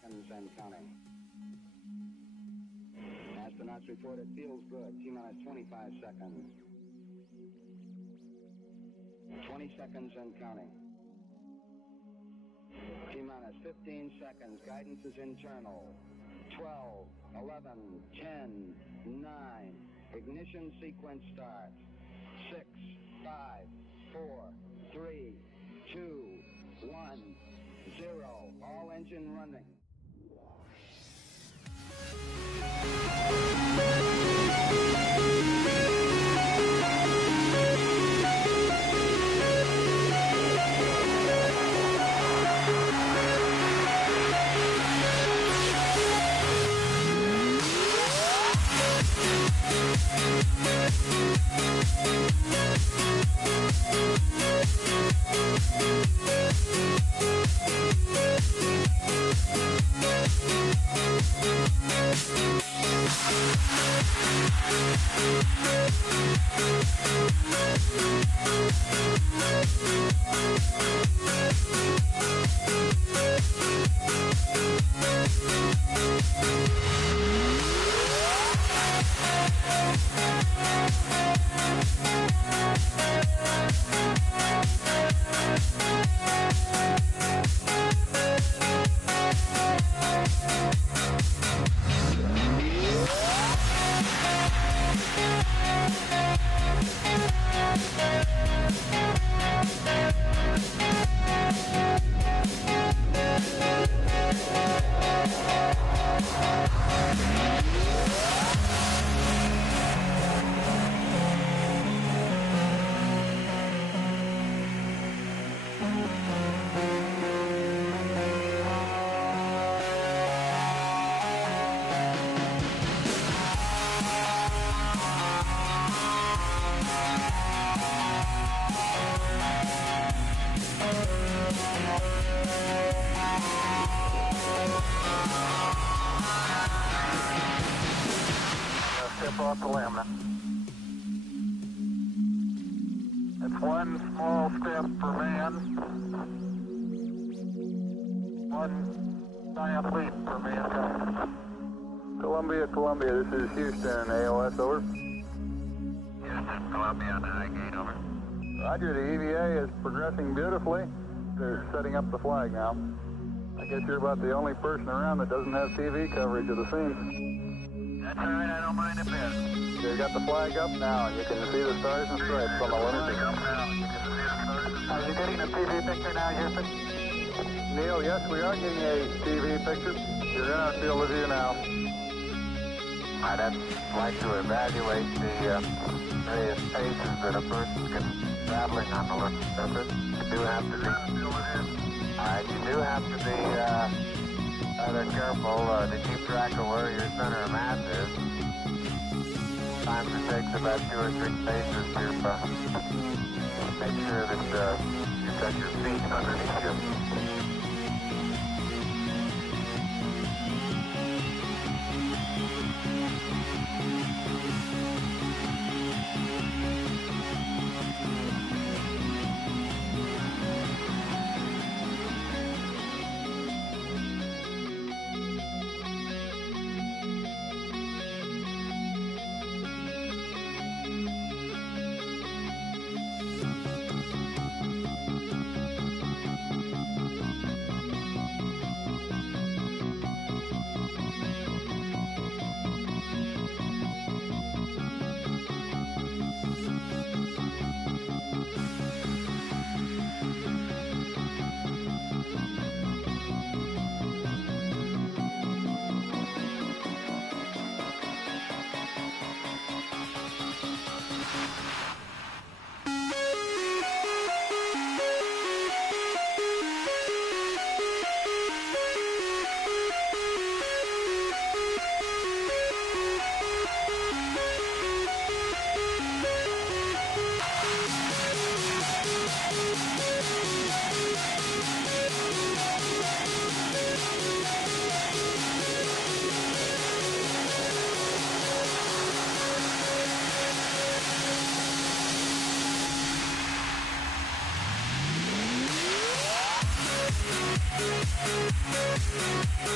seconds and counting. Astronauts report it feels good. T-minus 25 seconds. 20 seconds and counting. T-minus 15 seconds. Guidance is internal. 12, 11, 10, 9. Ignition sequence starts. 6, 5, 4, 3, 2, 1, 0. All engine running. Off the limb. It's one small step for man, one giant leap for mankind. Columbia, this is Houston, AOS, over. Houston, Columbia on the high gate, over. Roger, the EVA is progressing beautifully. They're setting up the flag now. I guess you're about the only person around that doesn't have TV coverage of the scene. That's all right, I don't mind a bit. They've got the flag up now, and you can see the stars and stripes on the lunar surface. Are you getting a TV picture now, Houston? Neil, yes, we are getting a TV picture. You're in our field of view now. I'd like to evaluate the various paces that a person can traveling on the lunar surface. You do have to be rather careful to keep track of where your center of mass is. Sometimes it takes about 2 or 3 paces to make sure that you've got your feet underneath you. We'll be right back.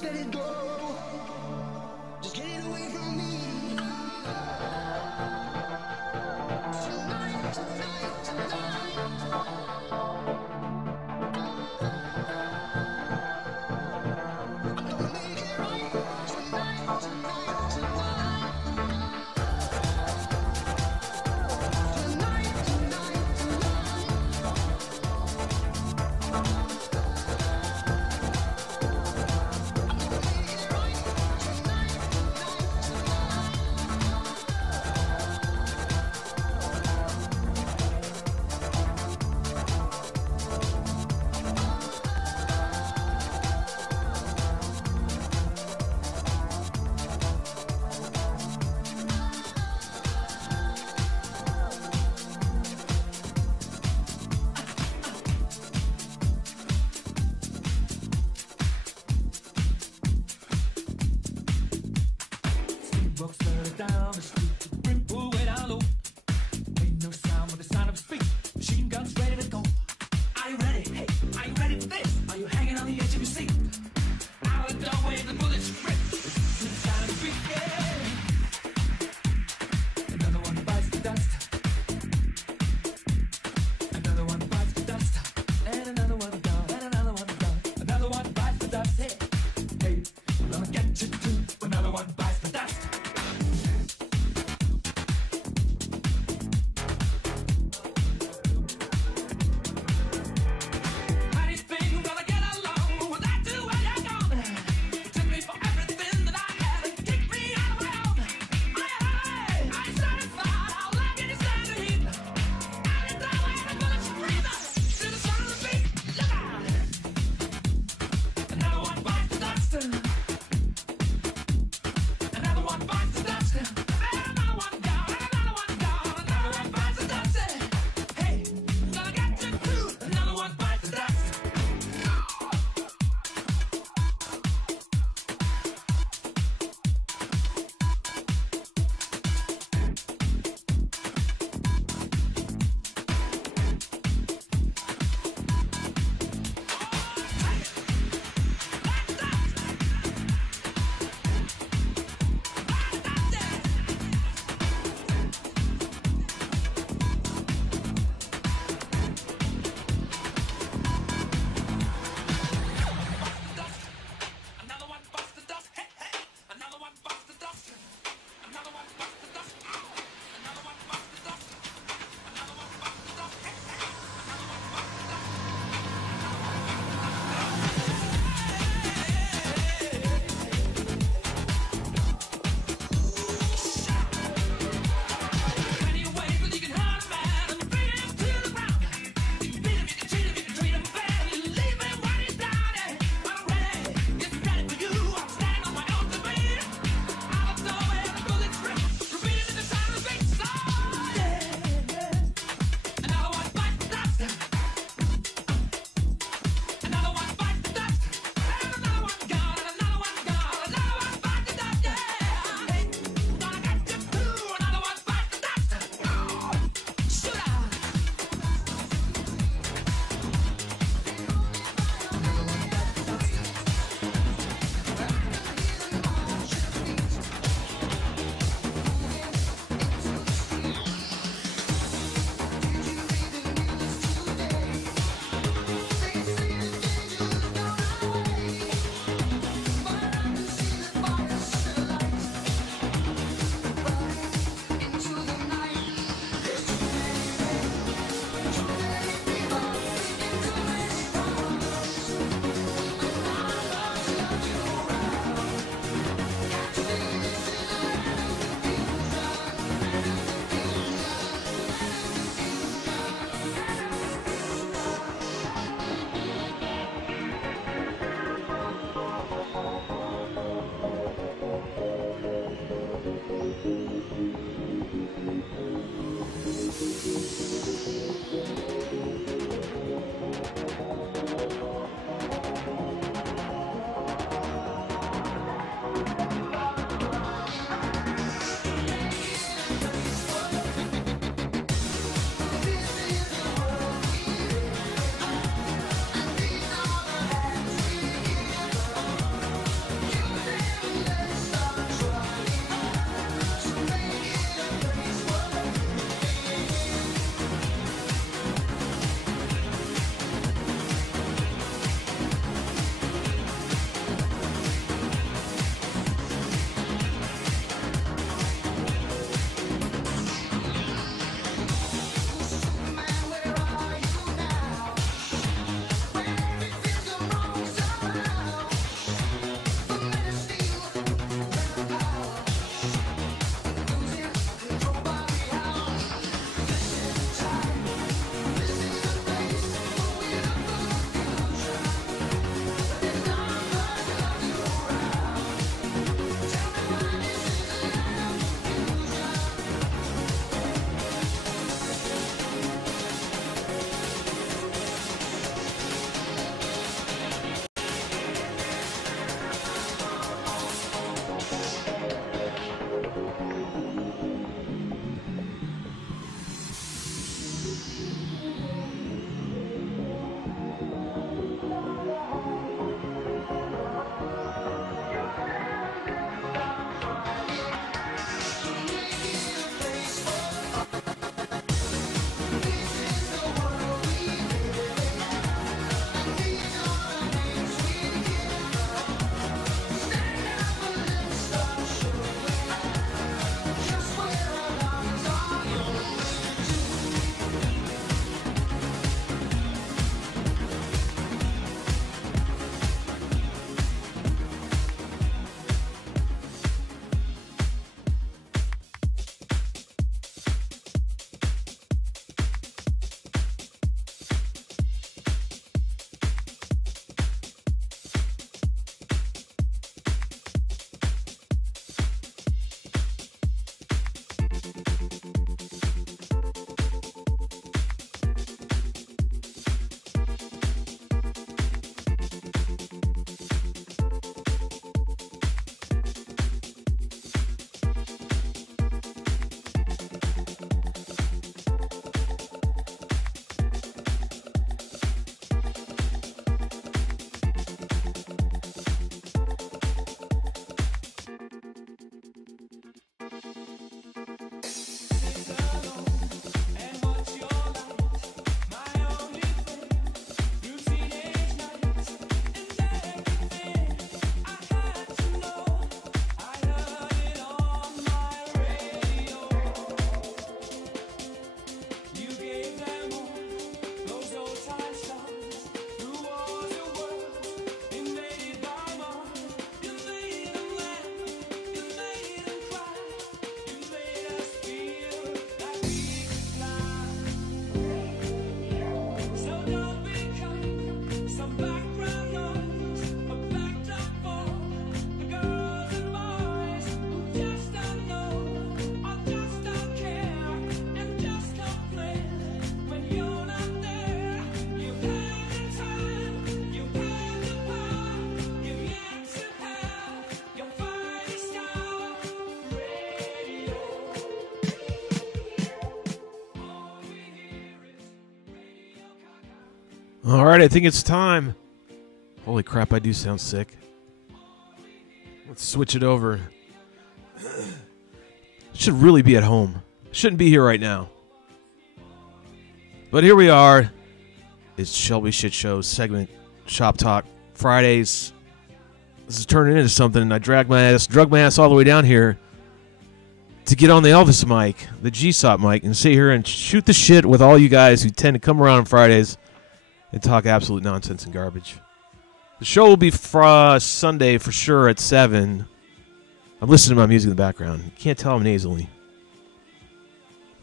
Just let it go. Just get it away from me. Tonight, tonight, tonight. I'm gonna make it right. Tonight, tonight, tonight. Tonight, tonight, tonight. I'm gonna make it right. All right, I think it's time. Holy crap, I do sound sick. Let's switch it over. Should really be at home. Shouldn't be here right now. But here we are. It's Shelby Shit Show segment, Shop Talk Fridays. This is turning into something, and I drug my ass all the way down here to get on the Elvis mic, the G-Sop mic, and sit here and shoot the shit with all you guys who tend to come around on Fridays and talk absolute nonsense and garbage. The show will be Sunday for sure at 7. I'm listening to my music in the background. You can't tell I'm nasally.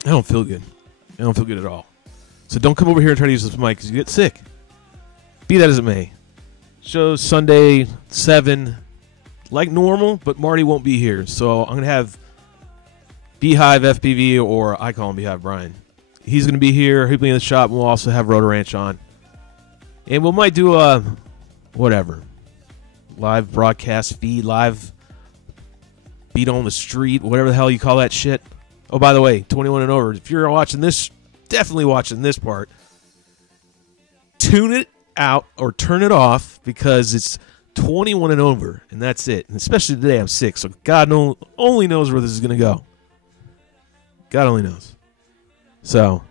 I don't feel good. I don't feel good at all. So don't come over here and try to use this mic because you get sick. Be that as it may. Show's Sunday, 7. Like normal, but Marty won't be here. So I'm going to have Beehive FPV, or I call him Beehive Brian. He's going to be here. He'll be in the shop, and we'll also have Rotor Ranch on. And we might do a, whatever, live broadcast feed, live beat on the street, whatever the hell you call that shit. Oh, by the way, 21 and over. If you're watching this, definitely watching this part, tune it out or turn it off because it's 21 and over, and that's it. And especially today, I'm sick, so God only knows where this is going to go. God only knows. So,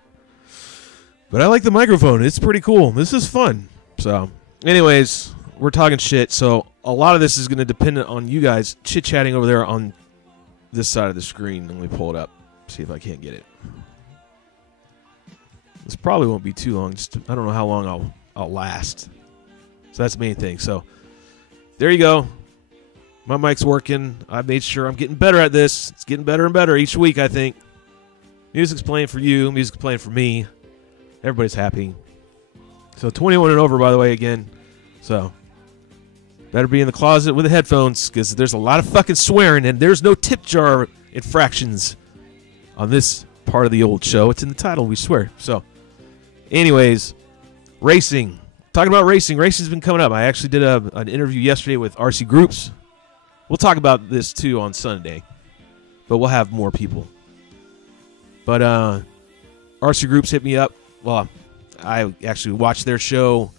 but I like the microphone. It's pretty cool. This is fun. So, anyways, we're talking shit. So, a lot of this is going to depend on you guys chit-chatting over there on this side of the screen. Let me pull it up. See if I can't get it. This probably won't be too long. Just, I don't know how long I'll last. So, that's the main thing. So, there you go. My mic's working. I made sure I'm getting better at this. It's getting better and better each week, I think. Music's playing for you. Music's playing for me. Everybody's happy. So 21 and over, by the way, again. So better be in the closet with the headphones because there's a lot of fucking swearing and there's no tip jar infractions on this part of the old show. It's in the title, we swear. So anyways, racing. Talking about racing. Racing's been coming up. I actually did an interview yesterday with RC Groups. We'll talk about this too on Sunday, but we'll have more people. But RC Groups hit me up. Well, I actually watched their show,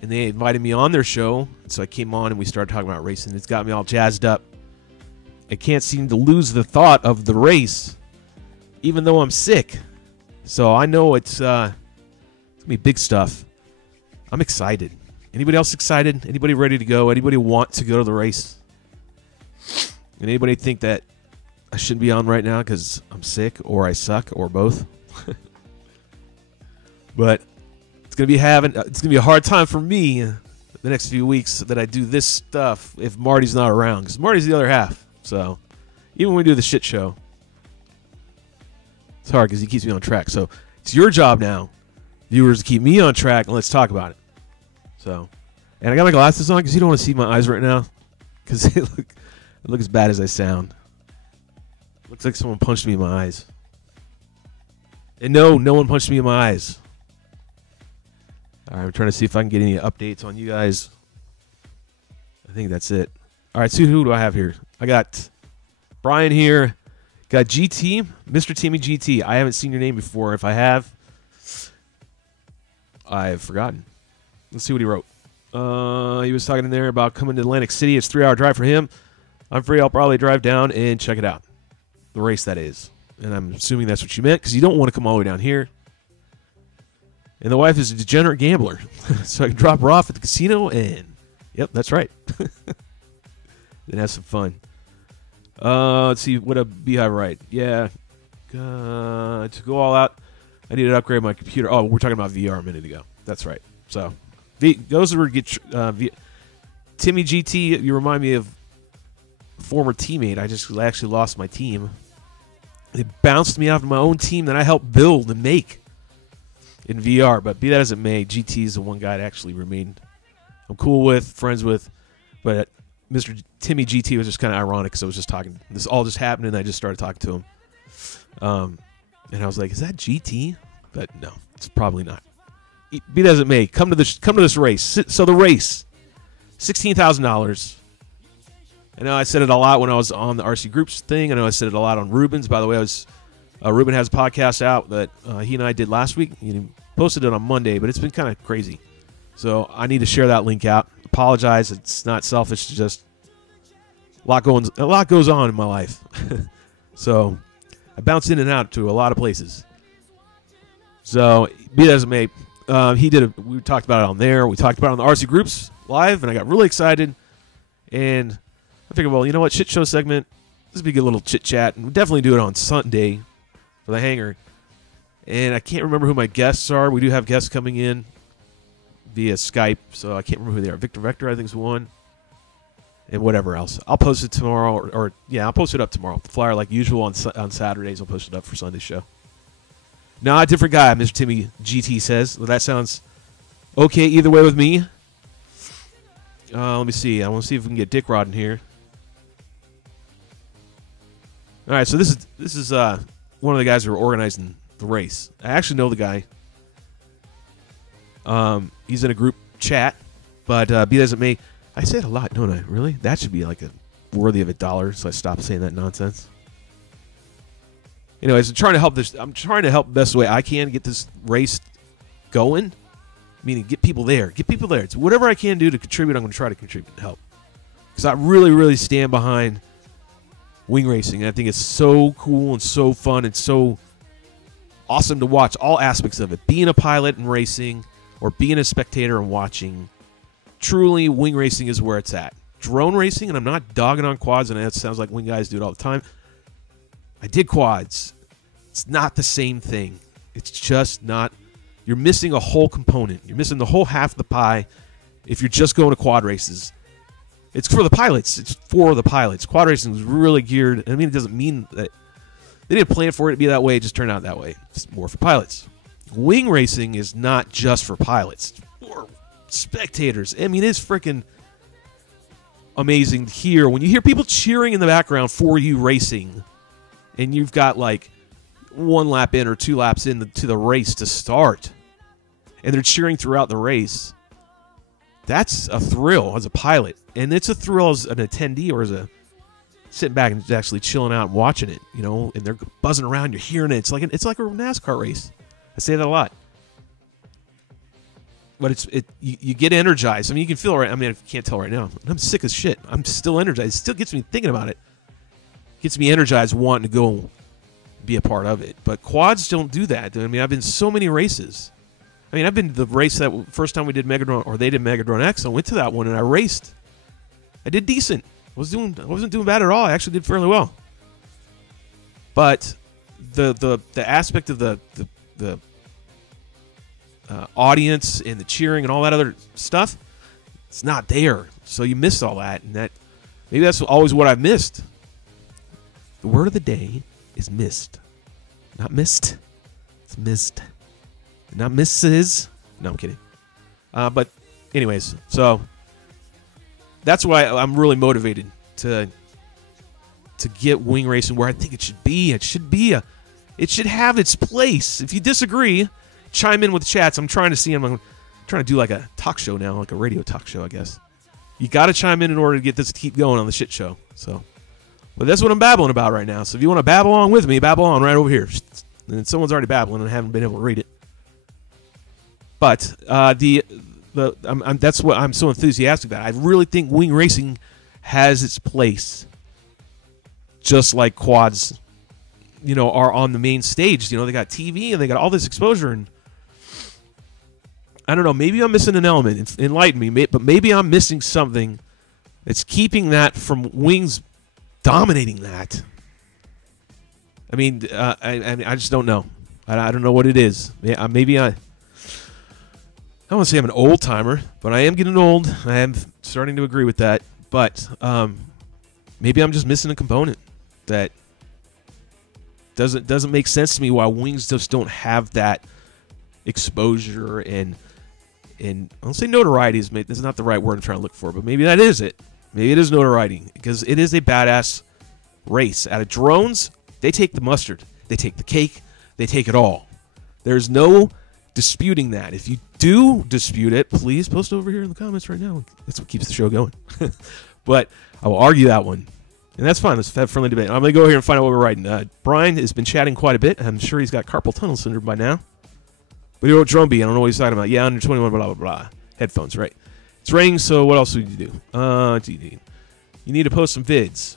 and they invited me on their show. So I came on, and we started talking about racing. It's got me all jazzed up. I can't seem to lose the thought of the race, even though I'm sick. So I know it's going to be big stuff. I'm excited. Anybody else excited? Anybody ready to go? Anybody want to go to the race? And anybody think that I shouldn't be on right now because I'm sick or I suck or both? But it's gonna be a hard time for me the next few weeks that I do this stuff if Marty's not around, because Marty's the other half. So even when we do the shit show, it's hard because he keeps me on track. So it's your job now, viewers, to keep me on track, and let's talk about it. So, and I got my glasses on because you don't want to see my eyes right now because they look as bad as I sound. Looks like someone punched me in my eyes. And no one punched me in my eyes. All right, I'm trying to see if I can get any updates on you guys. I think that's it. All right, so who do I have here? I got Brian here. Got GT, Mr. Timmy GT. I haven't seen your name before. If I have, I've forgotten. Let's see what he wrote. He was talking in there about coming to Atlantic City. It's a 3-hour drive for him. I'm free. I'll probably drive down and check it out. The race, that is. And I'm assuming that's what you meant because you don't want to come all the way down here. And the wife is a degenerate gambler. So I can drop her off at the casino and, yep, that's right. Then have some fun. Let's see, what a Beehive right. Yeah. To go all out, I need to upgrade my computer. Oh, we're talking about VR a minute ago. That's right. So, those who get Timmy GT, you remind me of a former teammate. I actually lost my team. They bounced me off of my own team that I helped build and make in VR. But be that as it may, GT is the one guy that actually remained I'm cool with, friends with. But Mr. Timmy GT was just kind of ironic because I was just talking. This all just happened, and I just started talking to him. And I was like, "Is that GT?" But no, it's probably not. Be that as it may, come to this race. So the race, $16,000. I know I said it a lot when I was on the RC Groups thing. I know I said it a lot on Ruben's. By the way, Ruben has a podcast out that he and I did last week. posted it on Monday, but it's been kind of crazy. So I need to share that link out. Apologize. It's not selfish. It's just a lot goes on in my life. So I bounce in and out to a lot of places. So be that as it may, we talked about it on there. We talked about it on the RC Groups Live, and I got really excited. And I figured, well, you know what? Shit show segment. This would be a good little chit chat. And we'll definitely do it on Sunday for the hangar. And I can't remember who my guests are. We do have guests coming in via Skype, so I can't remember who they are. Victor Vector, I think, is one. And whatever else. I'll post it tomorrow. I'll post it up tomorrow. The flyer, like usual, on Saturdays. I'll post it up for Sunday's show. Nah, a different guy, Mr. Timmy GT says. Well, that sounds okay either way with me. Let me see. I want to see if we can get Dick Rod in here. All right, so this is one of the guys who are organizing the race. I actually know the guy. He's in a group chat, but be that as it may, I say it a lot, don't I? Really? That should be like worthy of $1, so I stop saying that nonsense. Anyways, I'm trying to help the best way I can get this race going. Meaning, get people there. It's whatever I can do to contribute. I'm going to try to contribute and help, because I really, really stand behind wing racing. And I think it's so cool and so fun and so awesome to watch all aspects of it. Being a pilot and racing, or being a spectator and watching. Truly, wing racing is where it's at. Drone racing, and I'm not dogging on quads, and that sounds like wing guys do it all the time. I did quads. It's not the same thing. It's just not. You're missing a whole component. You're missing the whole half of the pie if you're just going to quad races. It's for the pilots. It's for the pilots. Quad racing is really geared. I mean, it doesn't mean that they didn't plan for it to be that way. It just turned out that way. It's more for pilots. Wing racing is not just for pilots. It's for spectators. I mean, it's freaking amazing to hear. When you hear people cheering in the background for you racing, and you've got like 1 lap in or 2 laps in to the race to start, and they're cheering throughout the race, that's a thrill as a pilot. And it's a thrill as an attendee, or as a sitting back and just actually chilling out and watching it, you know, and they're buzzing around, you're hearing it. It's like a NASCAR race. I say that a lot. But you get energized. I mean, you can feel it right. I mean, I can't tell right now. I'm sick as shit. I'm still energized. It still gets me thinking about it. Gets me energized wanting to go be a part of it. But quads don't do that. I mean, I've been so many races. I mean, I've been to the race that first time we did Megadrone, or they did Megadrone X. I went to that one and I raced. I did decent. I wasn't doing bad at all. I actually did fairly well. But the aspect of the audience and the cheering and all that other stuff, it's not there. So you miss all that, and maybe that's always what I've missed. The word of the day is missed. Not missed. It's missed. Not misses. No, I'm kidding. But anyways, so that's why I'm really motivated to get wing racing where I think it should be. It should have its place. If you disagree, chime in with the chats. I'm trying to see. I'm trying to do like a talk show now, like a radio talk show, I guess. You got to chime in order to get this to keep going on the shit show. So, but that's what I'm babbling about right now. So if you want to babble along with me, babble on right over here. And someone's already babbling, and I haven't been able to read it. But that's what I'm so enthusiastic about. I really think wing racing has its place, just like quads, you know, are on the main stage. You know, they got TV and they got all this exposure, and I don't know, maybe I'm missing an element. Enlighten me, but maybe I'm missing something that's keeping that from wings dominating that. I mean, I just don't know. I don't know what it is. Maybe I don't want to say I'm an old timer, but I am getting old. I am starting to agree with that. But maybe I'm just missing a component that doesn't make sense to me. Why wings just don't have that exposure and I don't say notoriety is not the right word I'm trying to look for, but maybe that is it. Maybe it is notoriety, because it is a badass race. Out of drones, they take the mustard, they take the cake, they take it all. There's no disputing that. If you do dispute it, please post over here in the comments right now. That's what keeps the show going. But I will argue that one. And that's fine. Let's have friendly debate. I'm going to go here and find out what we're writing. Brian has been chatting quite a bit. I'm sure he's got carpal tunnel syndrome by now. But you wrote drum beat. I don't know what he's talking about. Yeah, under 21, blah, blah, blah. Headphones, right. It's raining, so what else would you do? Do you need? You need to post some vids.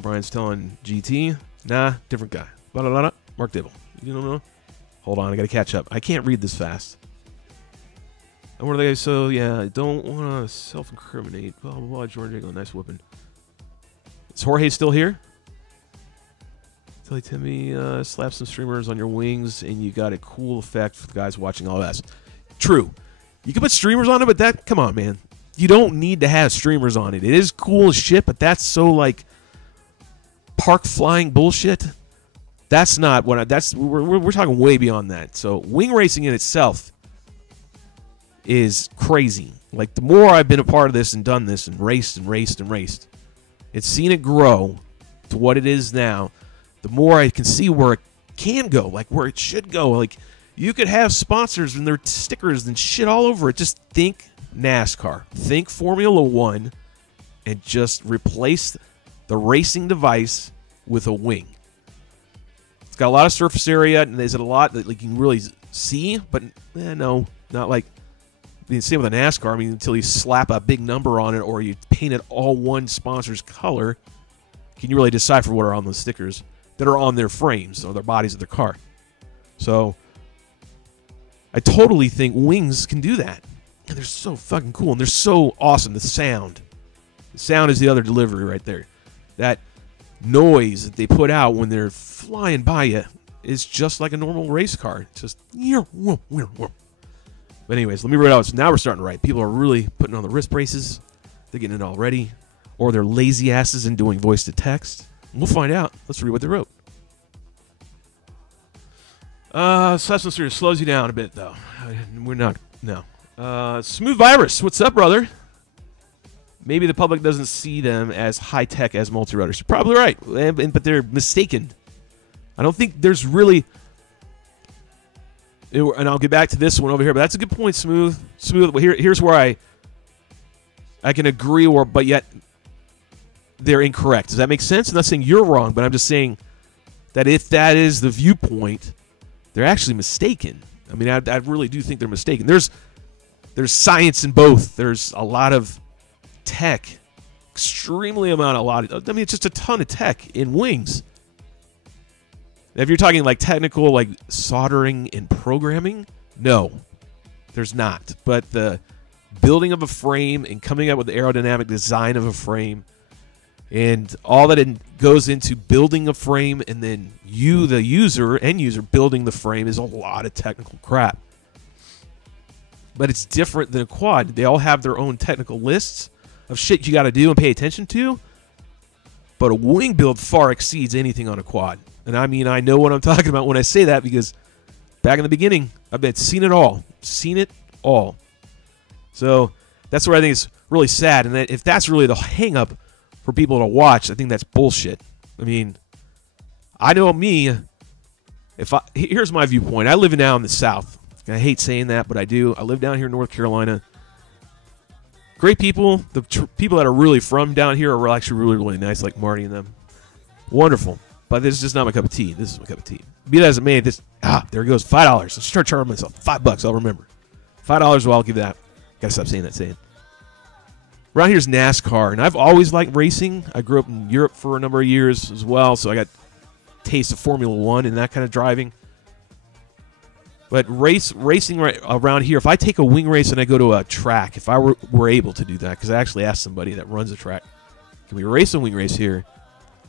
Brian's telling GT. Nah, different guy. Blah, blah, blah, blah. Mark Dibble. You don't know? Hold on, I got to catch up. I can't read this fast. And what are they? So, yeah, I don't want to self-incriminate. Blah, blah, blah. George England, nice whooping. Is Jorge still here? Tell Timmy, slap some streamers on your wings, and you got a cool effect for the guys watching all this. True. You can put streamers on it, but that, come on, man. You don't need to have streamers on it. It is cool as shit, but that's so, like, park flying bullshit. That's not what we're talking way beyond that. So wing racing in itself is crazy. Like, the more I've been a part of this and done this and raced, it's seen it grow to what it is now. The more I can see where it can go, like where it should go. Like, you could have sponsors and their stickers and shit all over it. Just think NASCAR. Think Formula One, and just replace the racing device with a wing. It's got a lot of surface area, and there's a lot that, like, you can really see, but no, not like the same with a NASCAR. I mean, until you slap a big number on it or you paint it all one sponsor's color, can you really decipher what are on those stickers that are on their frames or their bodies of their car? So I totally think wings can do that. And they're so fucking cool, and they're so awesome. The sound is the other delivery right there. That noise that they put out when they're flying by you is just like a normal race car. It's just, but anyways, let me read out. So now we're starting to write. People are really putting on the wrist braces. They're getting it already, or they're lazy asses and doing voice to text. We'll find out. Let's read what they wrote. Cessna Series slows you down a bit, though. We're not. No. Smooth Virus, what's up, brother? Maybe the public doesn't see them as high-tech as multi-rotors. You're probably right, but they're mistaken. I don't think there's really... And I'll get back to this one over here, but that's a good point, Smooth. Here's where I can agree, but yet they're incorrect. Does that make sense? I'm not saying you're wrong, but I'm just saying that if that is the viewpoint, they're actually mistaken. I mean, I really do think they're mistaken. There's science in both. There's a lot of tech, it's just a ton of tech in wings. If you're talking like technical, like soldering and programming, no, there's not. But the building of a frame and coming up with the aerodynamic design of a frame and all that goes into building a frame, and then you, the end user, building the frame is a lot of technical crap. But it's different than a quad. They all have their own technical lists of shit you got to do and pay attention to. But a wing build far exceeds anything on a quad. And I mean, I know what I'm talking about when I say that, because back in the beginning, I've seen it all. Seen it all. So that's where I think it's really sad. And that if that's really the hang-up for people to watch, I think that's bullshit. I mean, I know me. Here's my viewpoint. I live down in the South. I hate saying that, but I do. I live down here in North Carolina. Great people. The people that are really from down here are actually really, really nice, like Marty and them. Wonderful. But this is just not my cup of tea. This is my cup of tea. Be that as it may, there it goes. $5. Let's start charging myself. $5. I'll remember. $5. Well, I'll give that. Gotta stop saying that saying. Around here's NASCAR, and I've always liked racing. I grew up in Europe for a number of years as well, so I got a taste of Formula One and that kind of driving. But racing right around here, if I take a wing race and I go to a track, if I were able to do that, because I actually asked somebody that runs a track, can we race a wing race here?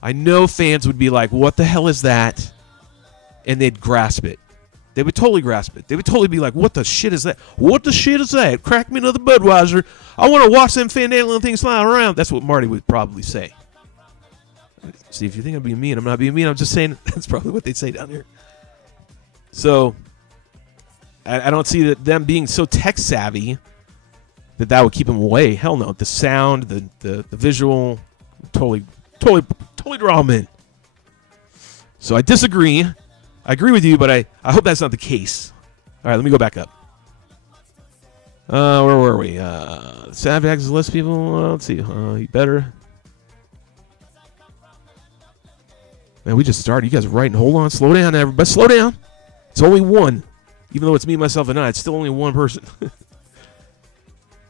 I know fans would be like, what the hell is that? And they'd grasp it. They would totally grasp it. They would totally be like, what the shit is that? What the shit is that? Crack me another Budweiser. I want to watch them fandangling things flying around. That's what Marty would probably say. See, if you think I'm being mean, I'm not being mean. I'm just saying that's probably what they'd say down here. So I don't see them being so tech savvy that would keep them away. Hell no. The sound, the visual, totally draw them in. So I disagree. I agree with you, but I hope that's not the case. All right, let me go back up. Where were we? Sandbags is less people. Let's see. You better. Man, we just started. You guys are writing. Hold on. Slow down, everybody. Slow down. It's only one. Even though it's me, myself, and I, it's still only one person.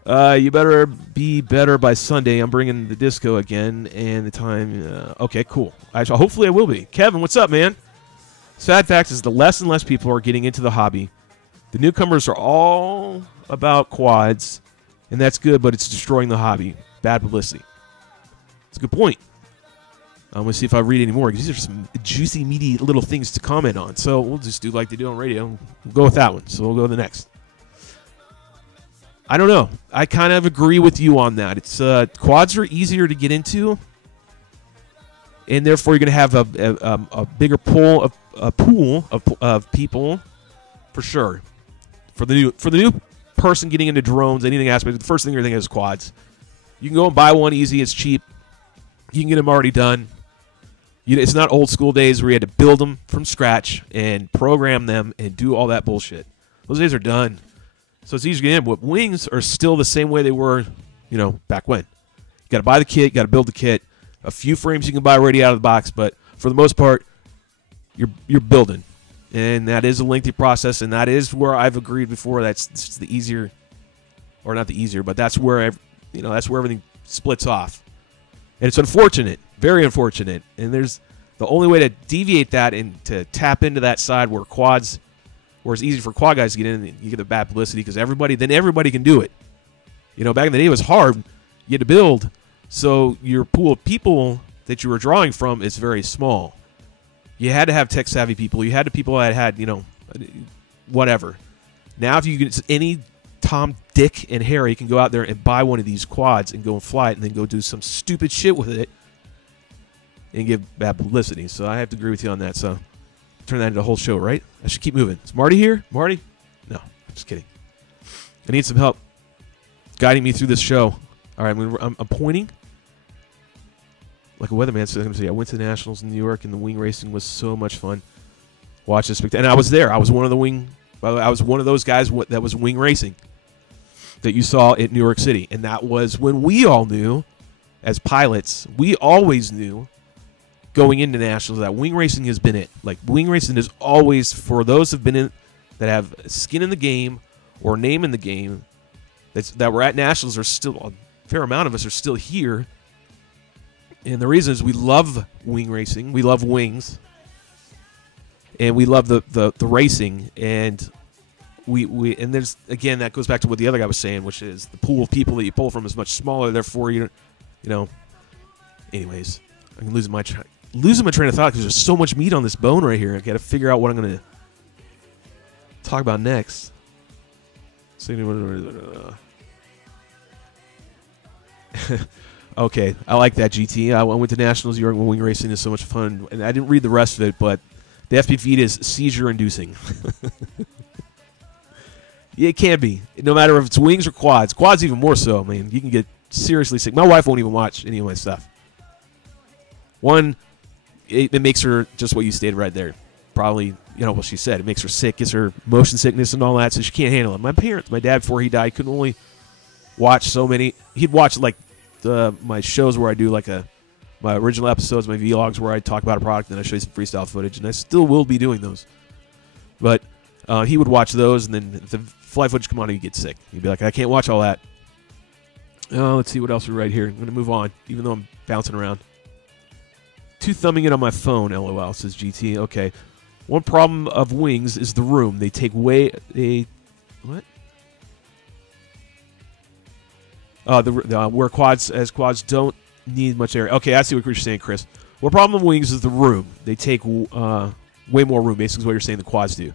You better be better by Sunday. I'm bringing the disco again, and the time. Okay, cool. Hopefully I will be. Kevin, what's up, man? Sad fact is the less and less people are getting into the hobby. The newcomers are all about quads, and that's good, but it's destroying the hobby. Bad publicity. It's a good point. I'm going to see if I read any more, because these are some juicy, meaty little things to comment on. So we'll just do like they do on radio. We'll go with that one. So we'll go to the next. I don't know. I kind of agree with you on that. It's quads are easier to get into, and therefore you're going to have a bigger pool of people, for sure. For the new person getting into drones, anything aspect, the first thing you're thinking is quads. You can go and buy one easy. It's cheap. You can get them already done. It's not old school days where you had to build them from scratch and program them and do all that bullshit. Those days are done. So it's easy to get in. But wings are still the same way they were, back when. You got to buy the kit. You got to build the kit. A few frames you can buy already out of the box, but for the most part, you're building, and that is a lengthy process. And that is where I've agreed before. That's the easier, or not the easier, but that's where that's where everything splits off. And it's unfortunate, very unfortunate. And there's the only way to deviate that and to tap into that side where it's easy for quad guys to get in, and you get the bad publicity because everybody can do it. Back in the day it was hard. You had to build, so your pool of people that you were drawing from is very small. You had to have tech savvy people. You had people that had, whatever. Now if you can, any Tom, Dick, and Harry can go out there and buy one of these quads and go and fly it and then go do some stupid shit with it and give bad publicity. So I have to agree with you on that. So turn that into a whole show, right? I should keep moving. Is Marty here? Marty? No, just kidding. I need some help guiding me through this show. All right, I'm pointing like a weatherman. So I'm going to say I went to the Nationals in New York, and the wing racing was so much fun. Watch this, and I was there. I was one of those guys that was wing racing that you saw at New York City. And that was when we all knew, as pilots, we always knew going into Nationals that wing racing has been it. Like, wing racing is always, for those who've been in, that have skin in the game or name in the game, that were at Nationals, are still, a fair amount of us are still here. And the reason is we love wing racing. We love wings. And we love the racing. And and there's, again, that goes back to what the other guy was saying, which is the pool of people that you pull from is much smaller. Therefore, anyways, I'm losing my train of thought because there's so much meat on this bone right here. I got to figure out what I'm going to talk about next. Okay, I like that, GT. I went to Nationals. New York wing racing is so much fun, and I didn't read the rest of it, but the FPV is seizure-inducing. Yeah, it can be. No matter if it's wings or quads. Quads even more so, man. You can get seriously sick. My wife won't even watch any of my stuff. One, it makes her just what you stated right there. Probably, what she said. It makes her sick, gets her motion sickness and all that, so she can't handle it. My dad, before he died, couldn't only watch so many. He'd watch, like, my shows where I do, like, my original episodes, my vlogs where I talk about a product and I show you some freestyle footage, and I still will be doing those. But he would watch those, and then if the flight footage come on, he'd get sick. He'd be like, I can't watch all that. Let's see what else we right here. I'm going to move on, even though I'm bouncing around. Two thumbing it on my phone, LOL, says GT. Okay. One problem of wings is the room. They take what? Where quads don't need much area. Okay, I see what you're saying, Chris. One problem of wings is the room. They take way more room, basically is what you're saying the quads do.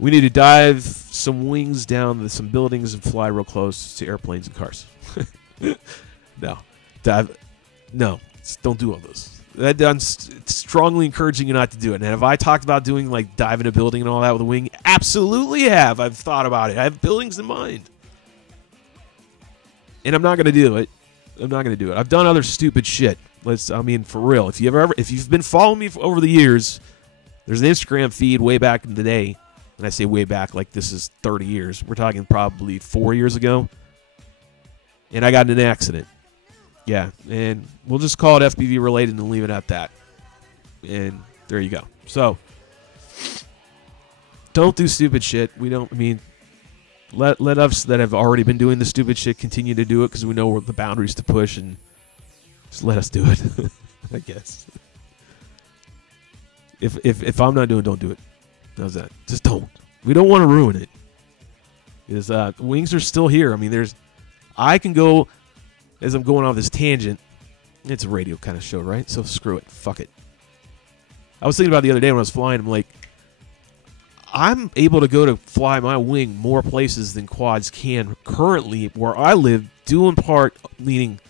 We need to dive some wings down to some buildings and fly real close to airplanes and cars. No. Don't do all those. I'm strongly encouraging you not to do it. And have I talked about doing, like, diving a building and all that with a wing? Absolutely have. I've thought about it. I have buildings in mind. And I'm not going to do it. I've done other stupid shit. For real. If you've been following me over the years, there's an Instagram feed way back in the day. And I say way back like this is 30 years. We're talking probably 4 years ago. And I got in an accident. Yeah, and we'll just call it FPV related and leave it at that. And there you go. So, don't do stupid shit. We don't. I mean, let us that have already been doing the stupid shit continue to do it because we know where the boundaries to push, and just let us do it. I guess. If I'm not doing it, don't do it. How's that? Just don't. We don't want to ruin it. Because wings are still here. I mean, I can go as I'm going off this tangent. It's a radio kind of show, right? So screw it. Fuck it. I was thinking about it the other day when I was flying. I'm like, I'm able to go to fly my wing more places than quads can currently where I live, due in part needing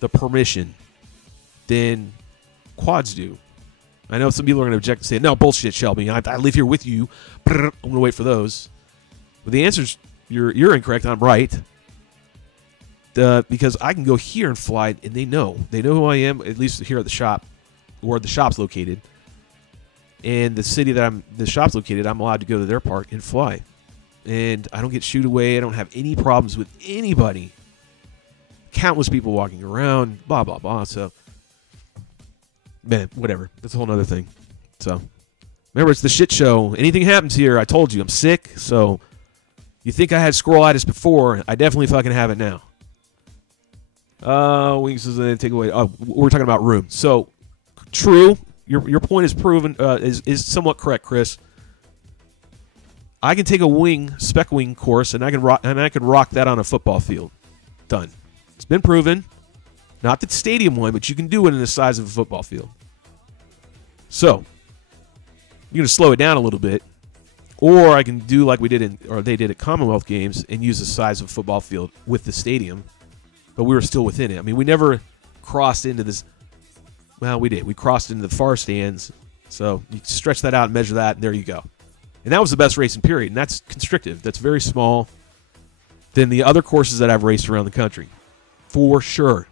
the permission than quads do. I know some people are going to object and say, no, bullshit, Shelby. I live here with you. I'm going to wait for those. But the answer is you're incorrect. I'm right. Because I can go here and fly, and they know. They know who I am, at least here at the shop, where the shop's located. And the city that the shop's located, I'm allowed to go to their park and fly. And I don't get shooed away. I don't have any problems with anybody. Countless people walking around, blah, blah, blah. So, man, whatever. That's a whole other thing. So, remember, it's the shit show. Anything happens here, I told you, I'm sick. So, you think I had squirrelitis before, I definitely fucking have it now. Wings doesn't take away. Oh, we're talking about room. So, true. Your point is proven. Is somewhat correct, Chris. I can take a spec wing course, and I can rock that on a football field. Done. It's been proven. Not the stadium one, but you can do it in the size of a football field. So, you're gonna slow it down a little bit, or I can do like they did at Commonwealth Games and use the size of a football field with the stadium. But we were still within it. I mean, we never crossed into this. Well, we did. We crossed into the far stands. So you stretch that out and measure that, and there you go. And that was the best racing period. And that's constrictive. That's very small than the other courses that I've raced around the country. For sure.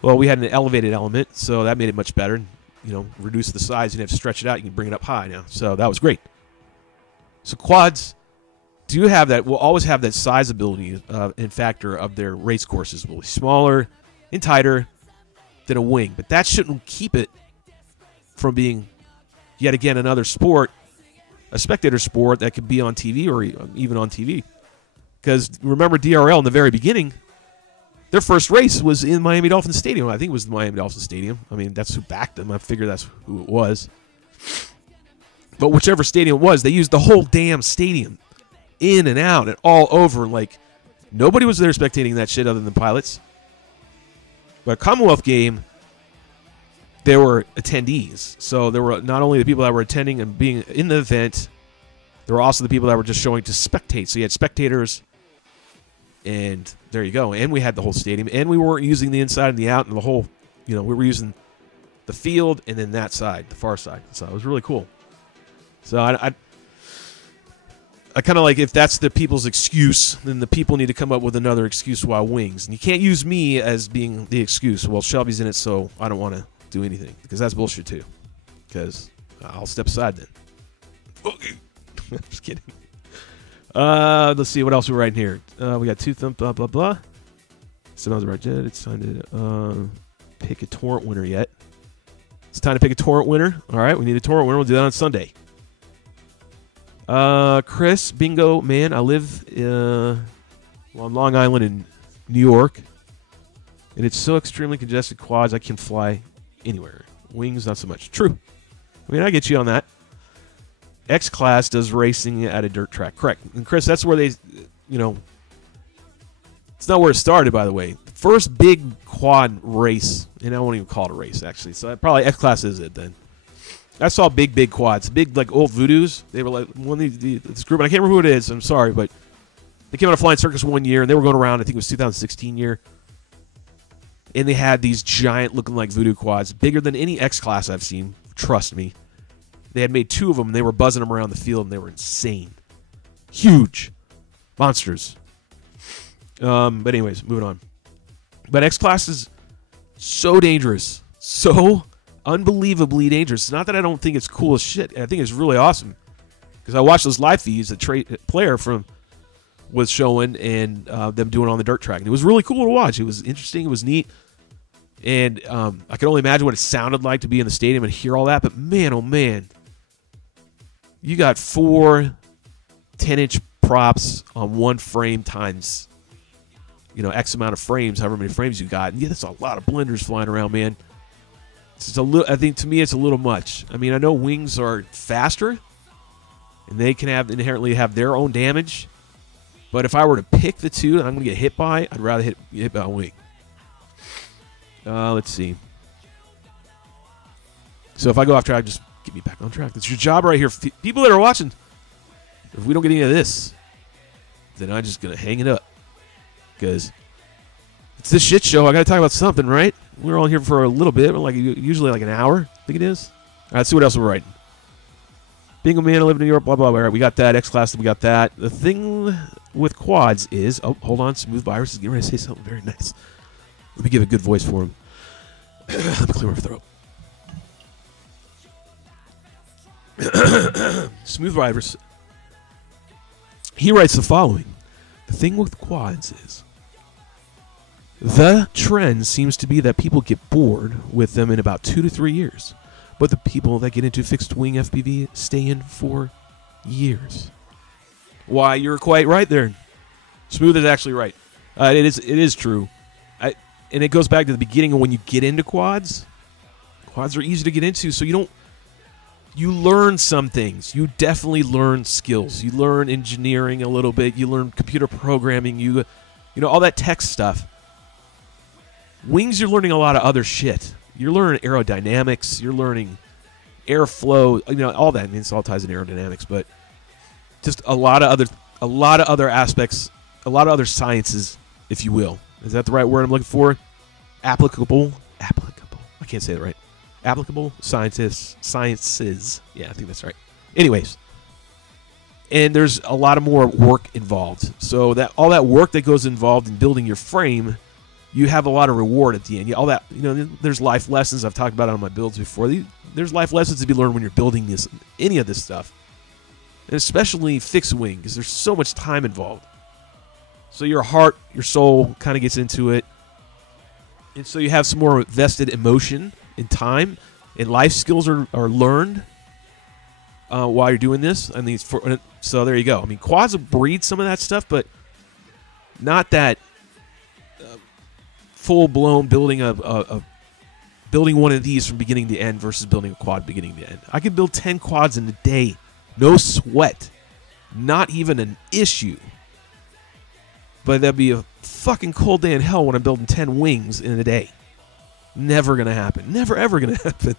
Well, we had an elevated element, so that made it much better. You know, reduce the size. You didn't have to stretch it out. You can bring it up high now. So that was great. So quads do have that, will always have that sizability and factor of their race courses. Will be smaller and tighter than a wing. But that shouldn't keep it from being, yet again, another sport, a spectator sport that could be on TV or even on TV. Because remember DRL in the very beginning, their first race was in Miami Dolphins Stadium. I think it was the Miami Dolphins Stadium. I mean, that's who backed them. I figure that's who it was. But whichever stadium it was, they used the whole damn stadium. In and out and all over. Like, nobody was there spectating that shit other than pilots. But a Commonwealth game, there were attendees. So there were not only the people that were attending and being in the event, there were also the people that were just showing to spectate. So you had spectators, and there you go. And we had the whole stadium. And we weren't using the inside and the out and the whole, we were using the field and then that side, the far side. So it was really cool. So I kind of like, if that's the people's excuse, then the people need to come up with another excuse why wings. And you can't use me as being the excuse. Well, Shelby's in it, so I don't want to do anything. Because that's bullshit, too. Because I'll step aside then. I'm just kidding. Let's see what else we're writing here. We got two thumb, blah, blah, blah. Sometimes right, it's time to pick a torrent winner yet. It's time to pick a torrent winner. All right, we need a torrent winner. We'll do that on Sunday. Chris, bingo, man, I live on Long Island in New York, and it's so extremely congested quads I can fly anywhere. Wings, not so much. True. I mean, I get you on that. X-Class does racing at a dirt track. Correct. And Chris, that's where they, it's not where it started, by the way. The first big quad race, and I won't even call it a race, actually. So probably X-Class is it then. I saw big quads, big like old Voodoos. They were like one of this group, and I can't remember who it is. I'm sorry, but they came out of Flying Circus one year, and they were going around. I think it was 2016 year, and they had these giant looking like Voodoo quads, bigger than any X Class I've seen. Trust me. They had made two of them, and they were buzzing them around the field, and they were insane, huge, monsters. But anyways, moving on. But X Class is so dangerous, so unbelievably dangerous. It's not that I don't think it's cool as shit. I think it's really awesome because I watched those live feeds that player was showing and them doing on the dirt track. And it was really cool to watch. It was interesting. It was neat. And I could only imagine what it sounded like to be in the stadium and hear all that. But man, oh man, you got 4 10-inch props on one frame times, X amount of frames, however many frames you got. And yeah, that's a lot of blenders flying around, man. It's just I think to me it's a little much. I mean, I know wings are faster, and they can inherently have their own damage. But if I were to pick the two and I'm going to get hit by, I'd rather get hit by a wing. Let's see. So if I go off track, just get me back on track. That's your job right here. People that are watching, if we don't get any of this, then I'm just going to hang it up. Because it's this shit show. I got to talk about something, right? We're on here for a little bit. We're usually like an hour, I think it is. All right, let's see what else we're writing. Being a man, I live in New York, blah, blah, blah. All right, we got that. X-Class, we got that. The thing with quads is... Oh, hold on. Smooth Virus is getting ready to say something very nice. Let me give a good voice for him. Let me clear my throat. Smooth Virus. He writes the following. The thing with quads is... The trend seems to be that people get bored with them in about 2 to 3 years. But the people that get into fixed-wing FPV stay in for years. Why, you're quite right there. Smooth is actually right. It is true. And it goes back to the beginning of when you get into quads. Quads are easy to get into, so you learn some things. You definitely learn skills. You learn engineering a little bit. You learn computer programming. You know, all that tech stuff. Wings, you're learning a lot of other shit. You're learning aerodynamics. You're learning airflow. All that. I mean, it all ties in aerodynamics, but just a lot of other aspects, a lot of other sciences, if you will. Is that the right word I'm looking for? Applicable. I can't say it right. Applicable sciences. Yeah, I think that's right. Anyways, and there's a lot of more work involved. So that all that work that goes involved in building your frame, you have a lot of reward at the end. All that, there's life lessons. I've talked about it on my builds before. There's life lessons to be learned when you're building any of this stuff, and especially fixed wing, because there's so much time involved. So your heart, your soul kind of gets into it, and so you have some more vested emotion and time, and life skills are learned while you're doing this. I mean, so there you go. I mean, quads breed some of that stuff, but not that full-blown building building one of these from beginning to end versus building a quad beginning to end. I can build 10 quads in a day, no sweat, not even an issue. But that'd be a fucking cold day in hell when I'm building 10 wings in a day. Never gonna happen. Never ever gonna happen.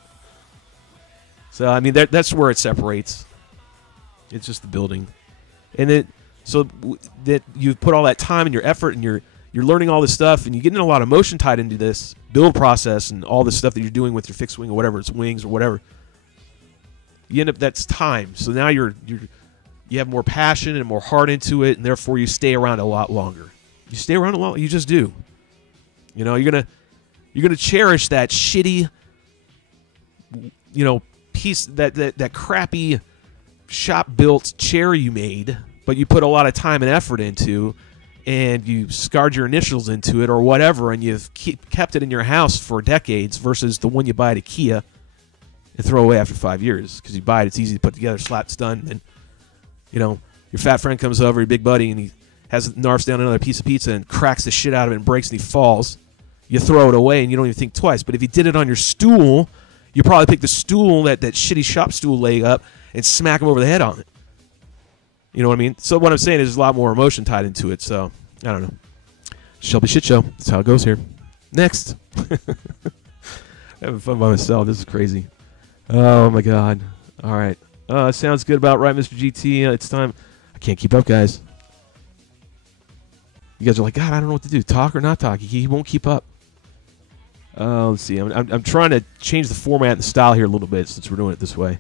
So I mean, that's where it separates. It's just the building, and so that you've put all that time and your effort and you're learning all this stuff, and you get in a lot of emotion tied into this build process and all this stuff that you're doing with your fixed wing or whatever, it's wings or whatever. You end up, that's time. So now you have more passion and more heart into it, and therefore you stay around a lot longer. You stay around a lot. You just do. You're gonna cherish that shitty, piece, that crappy shop built chair you made, but you put a lot of time and effort into, and you scarred your initials into it or whatever, and you've kept it in your house for decades versus the one you buy at IKEA and throw away after 5 years because you buy it, it's easy to put together, slap, it's done, and your fat friend comes over, your big buddy, and he narfs down another piece of pizza and cracks the shit out of it and breaks, and he falls. You throw it away and you don't even think twice. But if you did it on your stool, you probably pick the stool, that shitty shop stool leg up, and smack him over the head on it. You know what I mean? So what I'm saying is there's a lot more emotion tied into it. So, I don't know. Shelby shit show. That's how it goes here. Next. I'm having fun by myself. This is crazy. Oh, my God. All right. Sounds good about right, Mr. GT. It's time. I can't keep up, guys. You guys are like, God, I don't know what to do. Talk or not talk? He won't keep up. Let's see. I'm trying to change the format and the style here a little bit since we're doing it this way.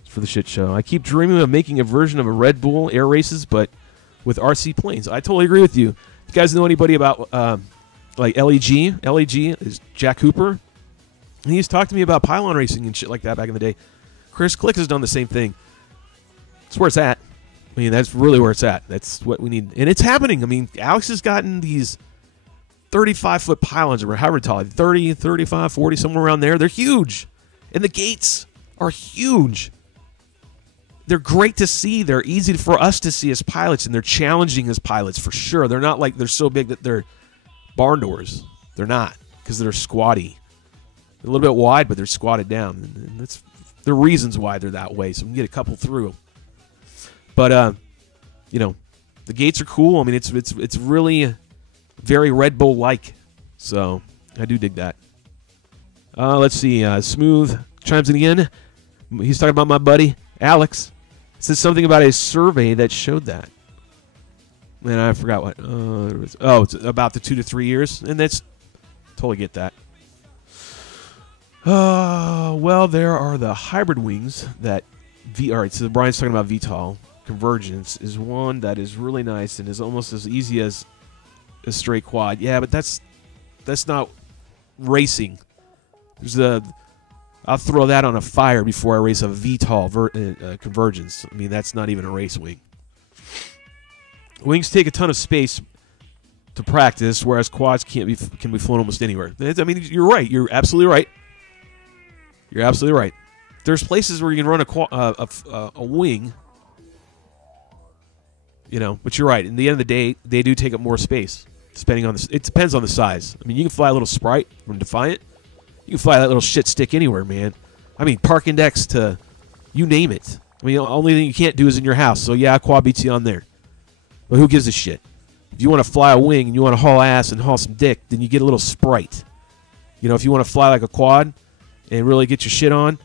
It's for the shit show. I keep dreaming of making a version of a Red Bull air races, but with RC planes. I totally agree with you. If you guys know anybody about like LEG is Jack Hooper. And he's talked to me about pylon racing and shit like that back in the day. Chris Click has done the same thing. That's where it's at. I mean, that's really where it's at. That's what we need. And it's happening. I mean, Alex has gotten these 35-foot pylons, or however tall, 30, 35, 40, somewhere around there. They're huge. And the gates are huge. they're great to see. They're easy for us to see as pilots, and they're challenging as pilots for sure. They're not like they're so big that they're barn doors. They're not, because they're squatty. They're a little bit wide, but they're squatted down, and that's the reasons why they're that way. So we can get a couple through. But you know, the gates are cool. I mean, it's really very Red Bull like. So I do dig that. Let's see. Smooth chimes in again. He's talking about my buddy Alex. Says something about a survey that showed that. And I forgot what. It's about the 2 to 3 years, and that's totally get that. Well, there are the hybrid wings that all right, so Brian's talking about VTOL. Convergence is one that is really nice and is almost as easy as a straight quad. Yeah, but that's not racing. I'll throw that on a fire before I race a VTOL convergence. I mean, that's not even a race wing. Wings take a ton of space to practice, whereas quads can be flown almost anywhere. I mean, you're right. You're absolutely right. You're absolutely right. There's places where you can run a wing, you know, but you're right. In the end of the day, they do take up more space, depending on it depends on the size. I mean, you can fly a little Sprite from Defiant. You can fly that little shit stick anywhere, man. I mean, Park Index to you name it. I mean, the only thing you can't do is in your house. So yeah, quad beats you on there. But who gives a shit? If you want to fly a wing and you want to haul ass and haul some dick, then you get a little Sprite. You know, if you want to fly like a quad and really get your shit on,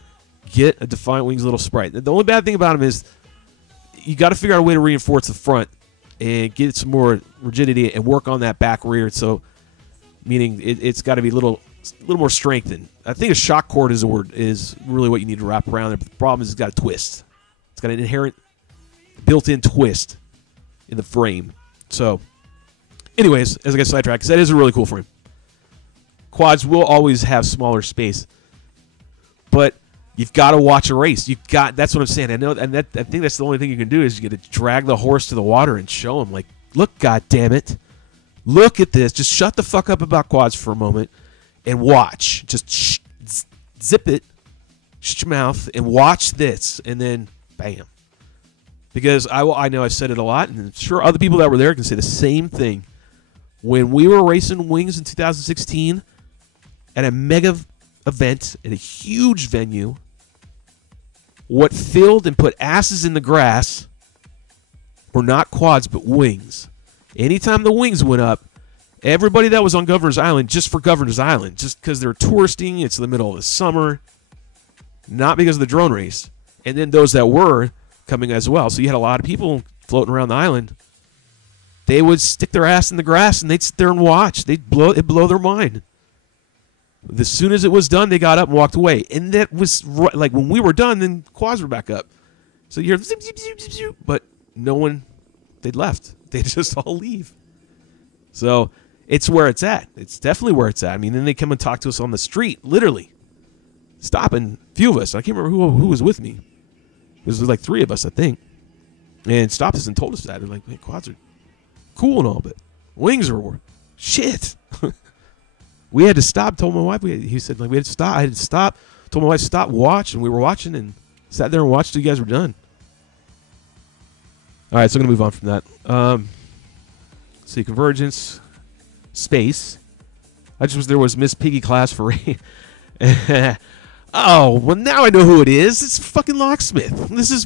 get a Defiant Wings little Sprite. The only bad thing about them is you got to figure out a way to reinforce the front and get some more rigidity and work on that back rear. So, meaning it's got to be a little more strengthened. I think a shock cord is really what you need to wrap around there. But the problem is it's got a twist. It's got an inherent built-in twist in the frame. So, anyways, as I get sidetracked, because that is a really cool frame. Quads will always have smaller space, but you've got to watch a race. That's what I'm saying. I know, and I think that's the only thing you can do is you get to drag the horse to the water and show him, like, look, God damn it, look at this. Just shut the fuck up about quads for a moment and watch. Just zip it, shut your mouth, and watch this, and then bam. Because I know I've said it a lot, and I'm sure other people that were there can say the same thing. When we were racing wings in 2016 at a mega event at a huge venue, what filled and put asses in the grass were not quads but wings. Anytime the wings went up, everybody that was on Governor's Island, just for Governor's Island, just because they're touristing, it's the middle of the summer, not because of the drone race, and then those that were coming as well. So you had a lot of people floating around the island. They would stick their ass in the grass and they'd sit there and watch. It'd blow their mind. As soon as it was done, they got up and walked away. And that was like when we were done, then quads were back up. So you hear zip, zip, zip, zip, zip, but no one, they'd left. They'd just all leave. So it's where it's at. It's definitely where it's at. I mean, then they come and talk to us on the street, literally. Stopping, a few of us. I can't remember who was with me. It was like 3 of us, I think. And stopped us and told us that. They're like, hey, quads are cool and all, but wings are shit. We had to stop. Told my wife. He said, like, we had to stop. I had to stop. Told my wife, stop, watch. And we were watching and sat there and watched till you guys were done. All right, so I'm going to move on from that. Let's see, convergence, space. There was Miss Piggy class for Ray. Oh, well, now I know who it is. It's fucking Locksmith. This is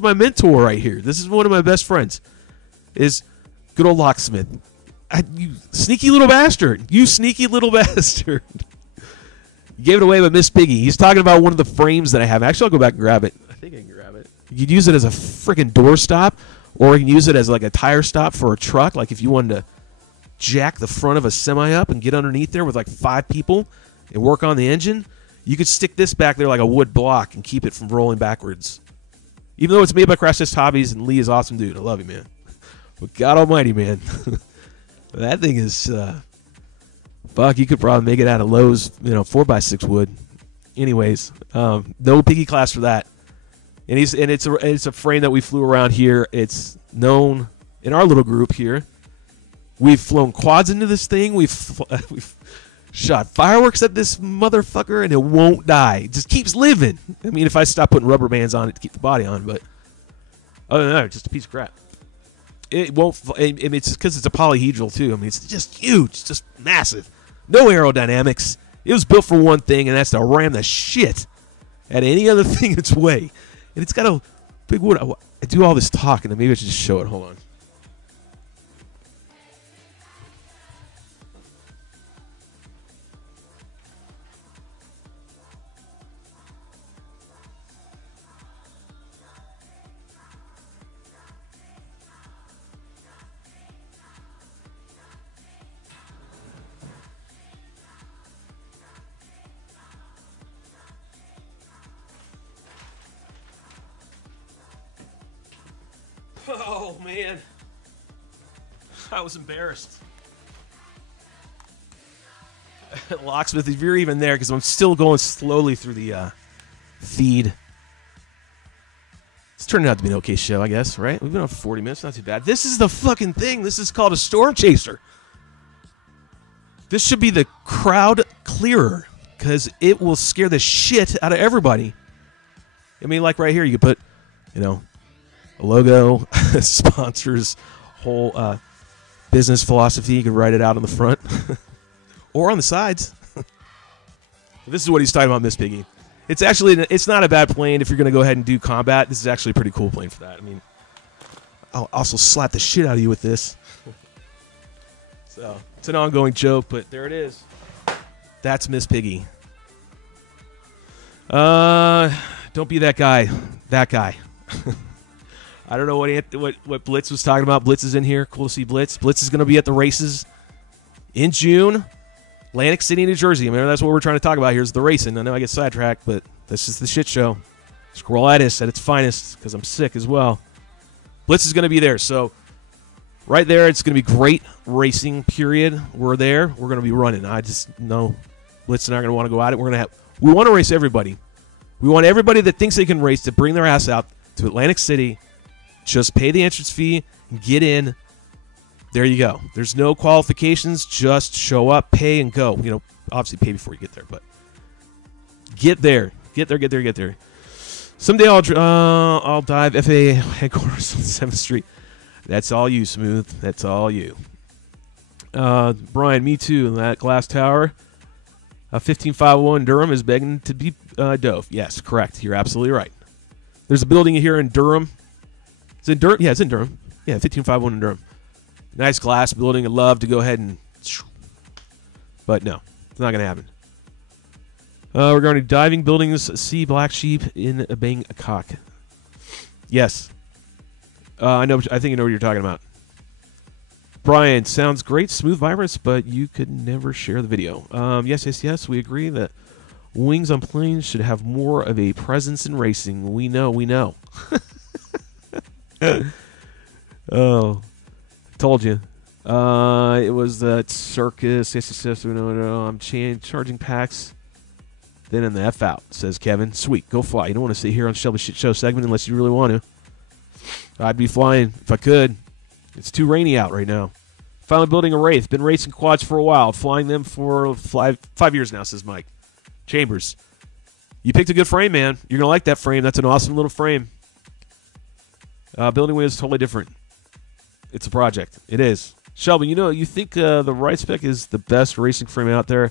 my mentor right here. This is one of my best friends. Is good old Locksmith. You sneaky little bastard. You sneaky little bastard. You gave it away with Miss Piggy. He's talking about one of the frames that I have. Actually, I'll go back and grab it. I think I can grab it. You could use it as a freaking door stop, or you can use it as like a tire stop for a truck. Like if you wanted to jack the front of a semi up and get underneath there with like 5 people and work on the engine, you could stick this back there like a wood block and keep it from rolling backwards. Even though it's made by Crash Test Hobbies and Lee is awesome dude. I love you, man. But God almighty, man. That thing is, fuck, you could probably make it out of Lowe's, 4x6 wood. Anyways, no Piggy class for that. And it's a frame that we flew around here. It's known in our little group here. We've flown quads into this thing. We've shot fireworks at this motherfucker, and it won't die. It just keeps living. I mean, if I stop putting rubber bands on it to keep the body on, but Other than that, just a piece of crap. It won't. It's because it's a polyhedral too. I mean, it's just huge, it's just massive. No aerodynamics. It was built for one thing, and that's to ram the shit at any other thing in its way. And it's got a big wood. I do all this talking, and maybe I should just show it. Hold on. Oh, man. I was embarrassed. Locksmith, if you're even there, because I'm still going slowly through the feed. It's turning out to be an okay show, I guess, right? We've been on for 40 minutes. Not too bad. This is the fucking thing. This is called a storm chaser. This should be the crowd clearer, because it will scare the shit out of everybody. I mean, like right here, you could put, a logo, sponsors, whole business philosophy. You could write it out on the front or on the sides. This is what he's talking about, Miss Piggy. It's not a bad plane if you're going to go ahead and do combat. This is actually a pretty cool plane for that. I mean, I'll also slap the shit out of you with this. So it's an ongoing joke, but there it is. That's Miss Piggy. Don't be that guy. That guy. I don't know what Blitz was talking about. Blitz is in here. Cool to see Blitz. Blitz is going to be at the races in June. Atlantic City, New Jersey. I mean, that's what we're trying to talk about here is the racing. I know I get sidetracked, but this is the shit show. Squirrelitis at its finest because I'm sick as well. Blitz is going to be there. So right there, it's going to be great racing, period. We're there. We're going to be running. I just know Blitz and I are going to want to go at it. We want to race everybody. We want everybody that thinks they can race to bring their ass out to Atlantic City. Just pay the entrance fee, get in. There you go. There's no qualifications. Just show up, pay, and go. Obviously pay before you get there, but get there. Get there. Someday I'll dive FAA headquarters on 7th Street. That's all you, Smooth. That's all you. Brian, me too. That glass tower, 15501 Durham is begging to be dove. Yes, correct. You're absolutely right. There's a building here in Durham. Is it Durham? Yeah, it's in Durham. Yeah, 15501 in Durham. Nice glass building. I'd love to go ahead and... But no, it's not going to happen. Regarding diving buildings, see Black Sheep in Bangkok. Yes. I think you know what you're talking about. Brian, sounds great. Smooth virus, but you could never share the video. Yes. We agree that wings on planes should have more of a presence in racing. We know. Oh, told you. It was that circus. Yes. No. I'm charging packs. Then in the F out, says Kevin. Sweet, go fly. You don't want to sit here on Shelby Shit Show segment unless you really want to. I'd be flying if I could. It's too rainy out right now. Finally building a Wraith. Been racing quads for a while. Flying them for 5 years now, says Mike. Chambers. You picked a good frame, man. You're going to like that frame. That's an awesome little frame. Building wing is totally different. It's a project. It is. Shelby, you think the right spec is the best racing frame out there.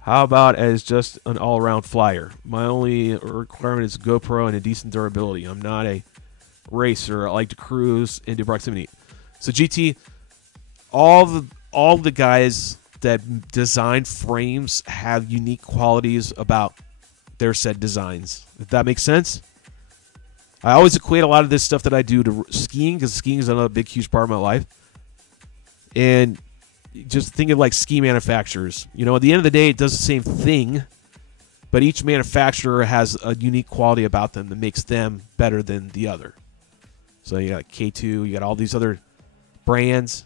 How about as just an all-around flyer? My only requirement is GoPro and a decent durability. I'm not a racer. I like to cruise into proximity. So GT, all the guys that design frames have unique qualities about their said designs. If that makes sense. I always equate a lot of this stuff that I do to skiing because skiing is another big, huge part of my life. And just think of like ski manufacturers. At the end of the day, it does the same thing, but each manufacturer has a unique quality about them that makes them better than the other. So you got K2, you got all these other brands,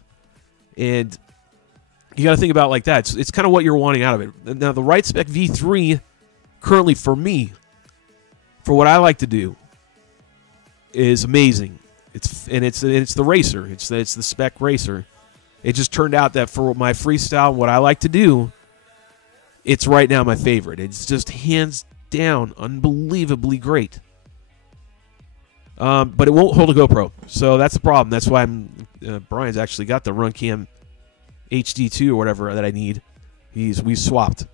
and you got to think about it like that. It's kind of what you're wanting out of it. Now, the right spec V3, currently for me, for what I like to do, is amazing. It's the racer. It's the spec racer. It just turned out that for my freestyle, what I like to do, it's right now my favorite. It's just hands down unbelievably great. But it won't hold a GoPro. So that's the problem. That's why Brian's actually got the Runcam HD2 or whatever that I need. We swapped.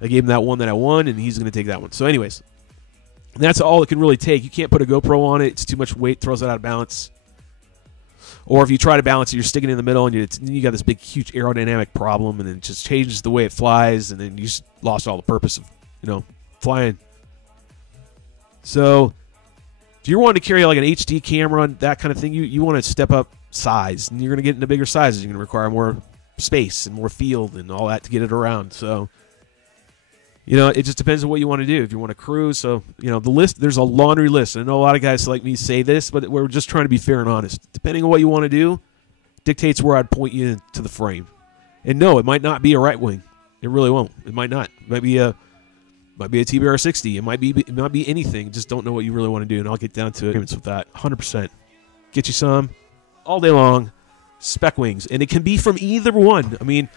I gave him that one that I won, and he's going to take that one. So anyways, that's all it can really take. You can't put a GoPro on it. It's too much weight, throws it out of balance. Or if you try to balance it, you're sticking it in the middle, and you got this big, huge aerodynamic problem, and it just changes the way it flies, and then you just lost all the purpose of, flying. So if you're wanting to carry like an HD camera and that kind of thing, you want to step up size, and you're going to get into bigger sizes. You're going to require more space and more field and all that to get it around. So, it just depends on what you want to do. If you want to cruise, so, the list, there's a laundry list. I know a lot of guys like me say this, but we're just trying to be fair and honest. Depending on what you want to do, dictates where I'd point you to the frame. And no, it might not be a right wing. It really won't. It might not. It might be a TBR 60. It might be anything. Just don't know what you really want to do, and I'll get down to it with that 100%. Get you some all day long spec wings, and it can be from either one. I mean,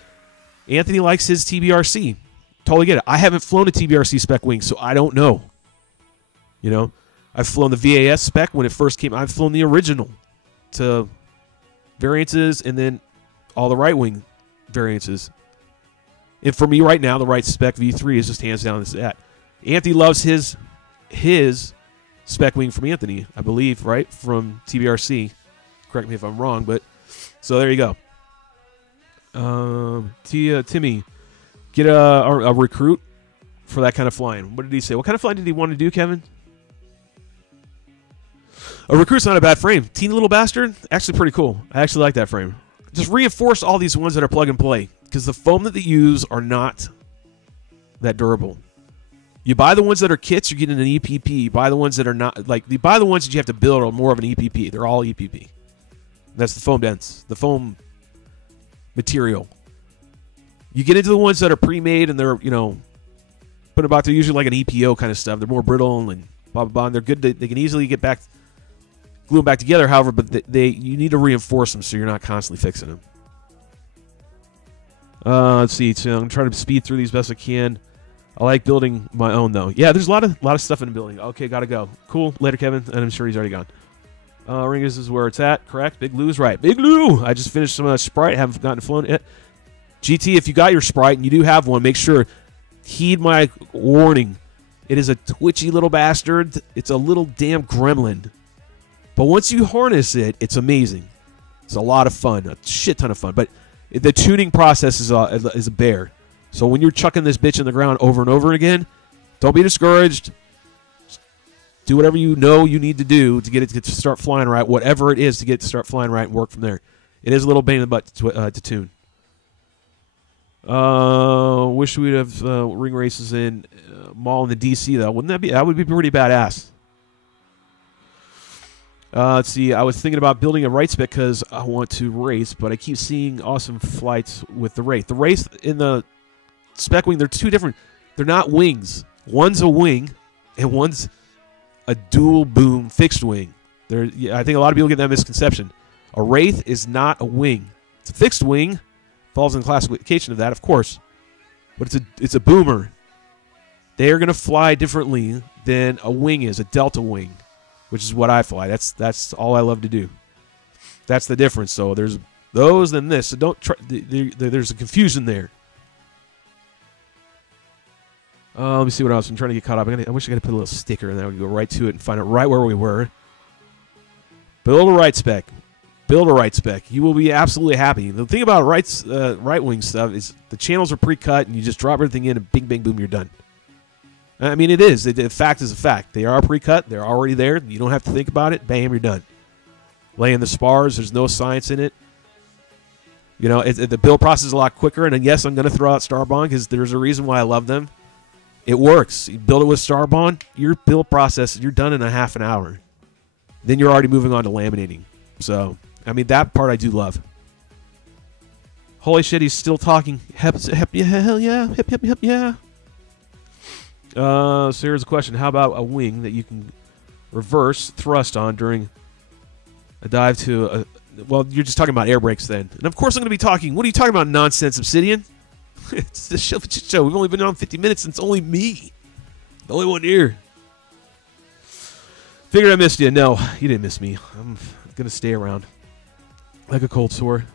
Anthony likes his TBRC. Totally get it. I haven't flown a TBRC spec wing, so I don't know. I've flown the VAS spec when it first came. I've flown the original to variances and then all the right wing variances. And for me right now, the right spec V3 is just hands down that. Anthony loves his spec wing from Anthony, I believe, right? From TBRC. Correct me if I'm wrong, but so there you go. Timmy, get a recruit for that kind of flying. What did he say? What kind of flying did he want to do, Kevin? A recruit's not a bad frame. Teeny little bastard, actually pretty cool. I actually like that frame. Just reinforce all these ones that are plug and play, because the foam that they use are not that durable. You buy the ones that are kits, you're getting an EPP. You buy the ones that are not, you buy the ones that you have to build are more of an EPP. They're all EPP. That's the foam dense, the foam material. You get into the ones that are pre-made and they're, put about, they're usually like an EPO kind of stuff. They're more brittle and blah, blah, blah. And they're good. They can easily glue them back together, however, but you need to reinforce them so you're not constantly fixing them. Let's see. So I'm trying to speed through these best I can. I like building my own, though. Yeah, there's a lot of stuff in the building. Okay, gotta go. Cool. Later, Kevin. And I'm sure he's already gone. Ringus is where it's at. Correct. Big Lou's right. Big Lou! I just finished some Sprite. Haven't gotten flown it. GT, if you got your Sprite and you do have one, make sure, heed my warning. It is a twitchy little bastard. It's a little damn gremlin. But once you harness it, it's amazing. It's a lot of fun. A shit ton of fun. But the tuning process is a bear. So when you're chucking this bitch in the ground over and over again, don't be discouraged. Do whatever you know you need to do to get it to start flying right, whatever it is to get it to start flying right and work from there. It is a little pain in the butt to tune. Wish we'd have ring races in mall in the DC, though. Wouldn't that be? That would be pretty badass. Let's see. I was thinking about building a right spec because I want to race, but I keep seeing awesome flights with the Wraith. The Wraith in the spec wing, they're two different. They're not wings. One's a wing, and one's a dual boom fixed wing. I think a lot of people get that misconception. A Wraith is not a wing. It's a fixed wing. Falls in the classification of that, of course. But it's a boomer. They are going to fly differently than a wing is, a delta wing, which is what I fly. That's all I love to do. That's the difference. So there's those and this. So don't try. There's a confusion there. Let me see what else. I'm trying to get caught up. I wish I could put a little sticker and then we could go right to it and find out right where we were. Build a right spec. Build a right spec. You will be absolutely happy. The thing about right wing stuff is the channels are pre-cut and you just drop everything in and bing, bang, boom, you're done. I mean, it is. The fact is a fact. They are pre-cut. They're already there. You don't have to think about it. Bam, you're done. Laying the spars. There's no science in it. The build process is a lot quicker. And yes, I'm going to throw out Starbond because there's a reason why I love them. It works. You build it with Starbond, your build process, you're done in a half an hour. Then you're already moving on to laminating. So, I mean, that part I do love. Holy shit, he's still talking. Hell yeah. Hip, yeah. So here's a question. How about a wing that you can reverse thrust on during a dive to a... Well, you're just talking about air brakes then. And of course I'm going to be talking... What are you talking about, nonsense, Obsidian? It's the show. We've only been on 50 minutes and it's only me. The only one here. Figured I missed you. No, you didn't miss me. I'm gonna stay around like a cold sore.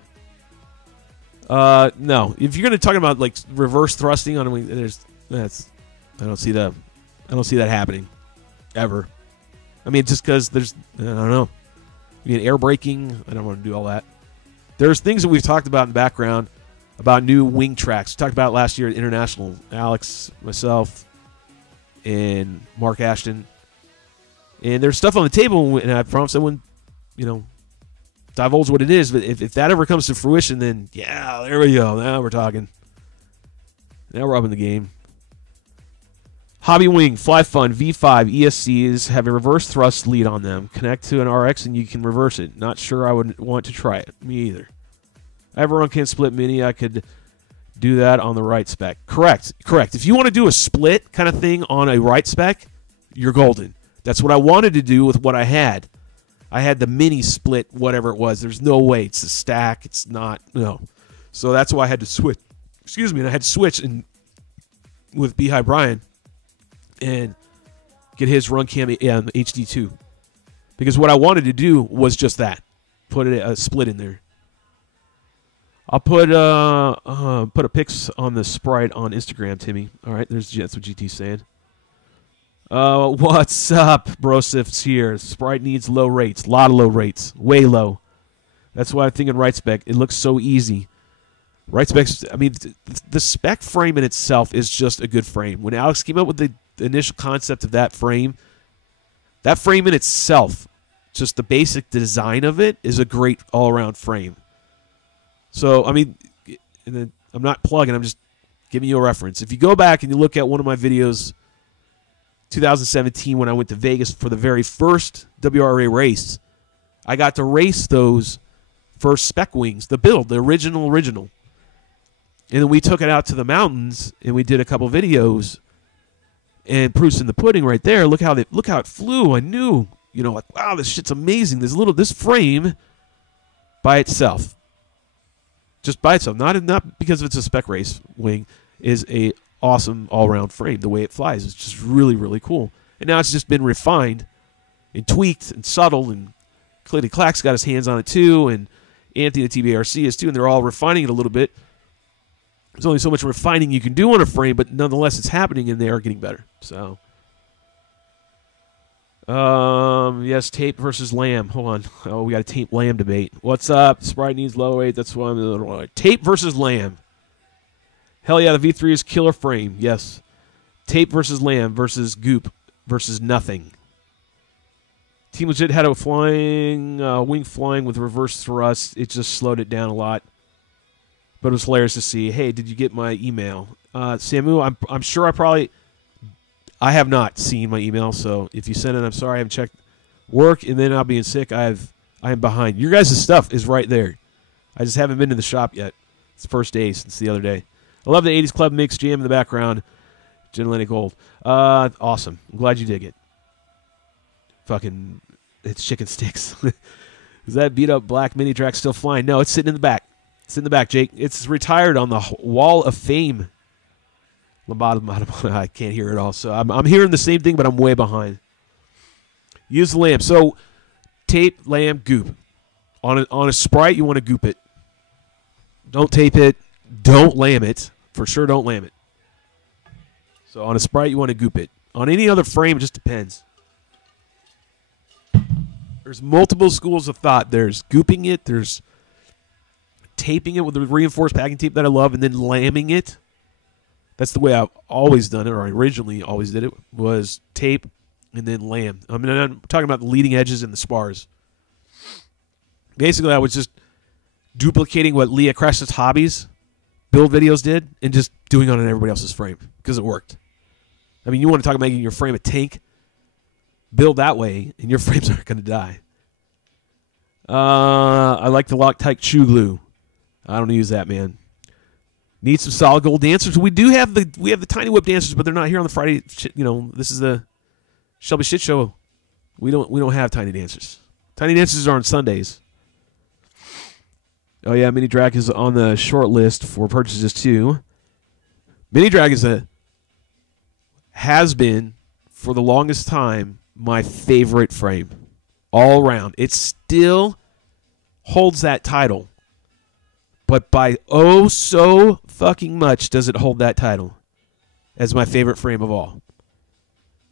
No. If you're gonna talk about like reverse thrusting on a wing, I don't see that happening ever. I mean, just because I don't know. I mean, air braking. I don't want to do all that. There's things that we've talked about in the background about new wing tracks. We talked about it last year at International. Alex, myself, and Mark Ashton. And there's stuff on the table, and I promise I wouldn't, divulge what it is. But if that ever comes to fruition, then yeah, there we go. Now we're talking. Now we're up in the game. Hobby Wing, Fly Fun, V5, ESCs have a reverse thrust lead on them. Connect to an RX and you can reverse it. Not sure I would want to try it. Me either. I have a run can split mini. I could do that on the right spec. Correct. If you want to do a split kind of thing on a right spec, you're golden. That's what I wanted to do with what I had. I had the mini split, whatever it was. There's no way. It's a stack. It's not. No. So that's why I had to switch. Excuse me. And I had to switch with Beehive Brian and get his run cam HD2. Because what I wanted to do was just that. Put a split in there. I'll put a pics on the Sprite on Instagram, Timmy. All right, that's what GT's saying. What's up, Brosifts here? Sprite needs low rates. A lot of low rates. Way low. That's why I'm thinking right spec. It looks so easy. Right specs, I mean, the spec frame in itself is just a good frame. When Alex came up with the initial concept of that frame in itself, just the basic design of it is a great all-around frame. So, I mean, and then I'm not plugging, I'm just giving you a reference. If you go back and you look at one of my videos, 2017, when I went to Vegas for the very first WRA race, I got to race those first spec wings, the build, the original. And then we took it out to the mountains, and we did a couple videos, and proofs in the pudding right there. Look how it flew. I knew, like, wow, this shit's amazing. This frame by itself, just by itself, not because it's a spec race wing, is a awesome all-around frame. The way it flies is just really, really cool. And now it's just been refined and tweaked and subtle, and Clitty Clack's got his hands on it too, and Anthony the TBRC is too, and they're all refining it a little bit. There's only so much refining you can do on a frame, but nonetheless it's happening, and they are getting better. So, yes, tape versus lamb. Hold on. Oh, we got a tape lamb debate. What's up? Sprite needs low weight. That's why I'm a little tape versus lamb. Hell yeah, the V3 is killer frame. Yes. Tape versus lamb versus goop versus nothing. Team Legit had a wing flying with reverse thrust. It just slowed it down a lot. But it was hilarious to see. Hey, did you get my email? Samu, I'm sure I have not seen my email, so if you sent it, I'm sorry. I haven't checked work, and then I'll being sick. I am behind. Your guys' stuff is right there. I just haven't been to the shop yet. It's the first day since the other day. I love the 80s Club Mix jam in the background. Jen Lenny Gold. Awesome. I'm glad you dig it. Fucking, it's chicken sticks. Is that beat up black mini track still flying? No, it's sitting in the back. It's in the back, Jake. It's retired on the Wall of Fame. I can't hear it all. So I'm hearing the same thing, but I'm way behind. Use the lamb. So tape, lamb, goop. On a Sprite, you want to goop it. Don't tape it. Don't lamb it. For sure, don't lamb it. So on a Sprite, you want to goop it. On any other frame, it just depends. There's multiple schools of thought. There's gooping it. There's taping it with the reinforced packing tape that I love, and then lambing it. That's the way I've always done it, or I originally always did it, was tape and then lamb. I mean, I'm talking about the leading edges and the spars. Basically, I was just duplicating what Leah Crash's Hobbies build videos did and just doing it on everybody else's frame because it worked. I mean, you want to talk about making your frame a tank? Build that way, and your frames aren't going to die. I like the Loctite Chew Glue. I don't use that, man. Need some solid gold dancers. We have the Tiny Whip dancers, but they're not here on the Friday. This is the Shelby Shit Show. We don't have tiny dancers. Tiny dancers are on Sundays. Oh yeah, Mini Drag is on the short list for purchases too. Mini Drag has been for the longest time my favorite frame all around. It still holds that title. But by oh so fucking much does it hold that title as my favorite frame of all.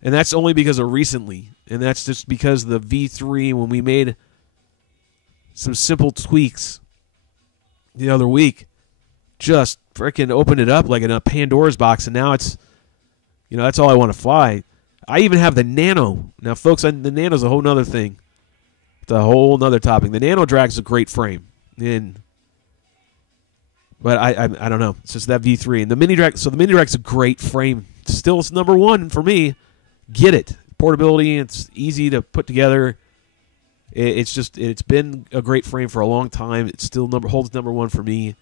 And that's only because of recently. And that's just because the V3, when we made some simple tweaks the other week, just freaking opened it up like in a Pandora's box. And now it's, that's all I want to fly. I even have the Nano. Now, folks, the Nano's a whole nother thing. It's a whole nother topic. The Nano Drag's a great frame. But I don't know. It's just that V3. And the Mini Drag, so the Mini Drag's a great frame. Still, it's number one for me. Get it. Portability, it's easy to put together. It's been a great frame for a long time. It still holds number one for me.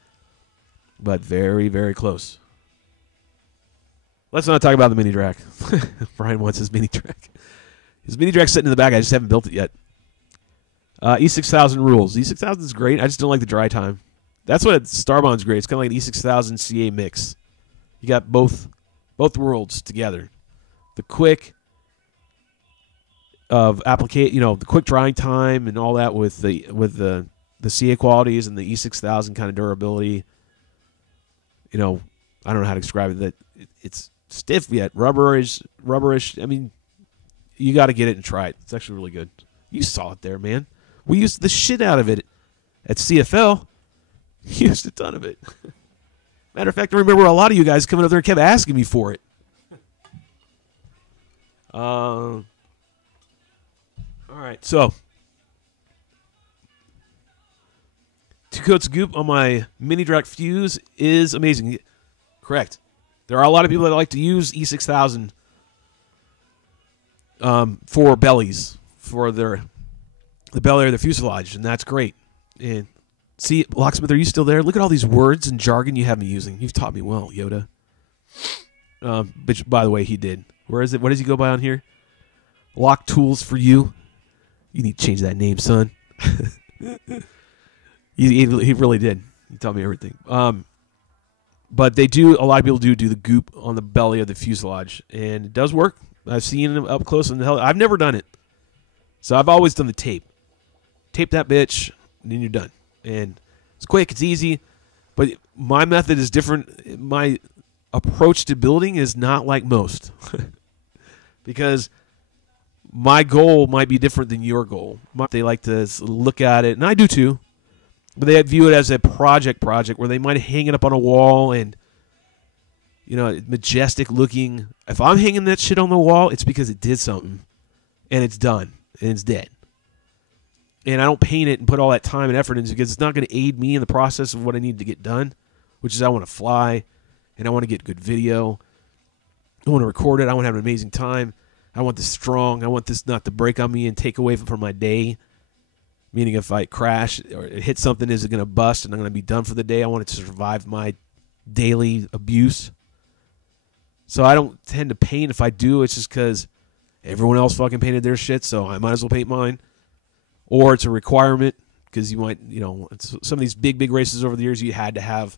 But very, very close. Let's not talk about the Mini Drag. Brian wants his Mini Drag. His Mini Drag's sitting in the back. I just haven't built it yet. E6000 rules. E6000 is great. I just don't like the dry time. That's what Starbond's great. It's kind of like an E6000 CA mix. You got both worlds together. The quick of the quick drying time and all that with the CA qualities and the E6000 kind of durability. I don't know how to describe it. That it's stiff yet rubberish. I mean, you got to get it and try it. It's actually really good. You saw it there, man. We used the shit out of it at CFL. Used a ton of it. Matter of fact, I remember a lot of you guys coming up there and kept asking me for it. All right, so 2 coats of goop on my Mini Drag fuse is amazing. Correct. There are a lot of people that like to use E6000 for bellies, for the belly or the fuselage, and that's great. And see, Locksmith, are you still there? Look at all these words and jargon you have me using. You've taught me well, Yoda. But by the way, he did. Where is it? What does he go by on here? Lock Tools for You. You need to change that name, son. he really did. He taught me everything. But a lot of people do the goop on the belly of the fuselage, and it does work. I've seen it up close in the hell. I've never done it. So I've always done the tape. Tape that bitch, and then you're done. And it's quick, it's easy, but my method is different. My approach to building is not like most. Because my goal might be different than your goal. They like to look at it, and I do too, but they view it as a project where they might hang it up on a wall and, majestic looking. If I'm hanging that shit on the wall, it's because it did something, and it's done, and it's dead. And I don't paint it and put all that time and effort into it because it's not going to aid me in the process of what I need to get done, which is I want to fly, and I want to get good video. I want to record it. I want to have an amazing time. I want this strong. I want this not to break on me and take away from my day. Meaning if I crash or hit something, is it going to bust and I'm going to be done for the day? I want it to survive my daily abuse. So I don't tend to paint. If I do, it's just because everyone else fucking painted their shit, so I might as well paint mine. Or it's a requirement because you might, some of these big races over the years, you had to have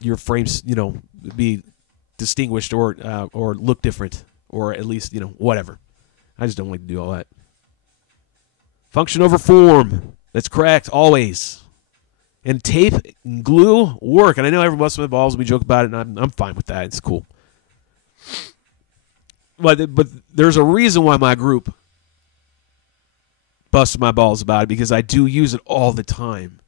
your frames, be distinguished or look different, or at least, whatever. I just don't like to do all that. Function over form. That's correct, always. And tape and glue work. And I know everyone busts my balls and we joke about it, and I'm fine with that. It's cool. But there's a reason why my group busted my balls about it, because I do use it all the time.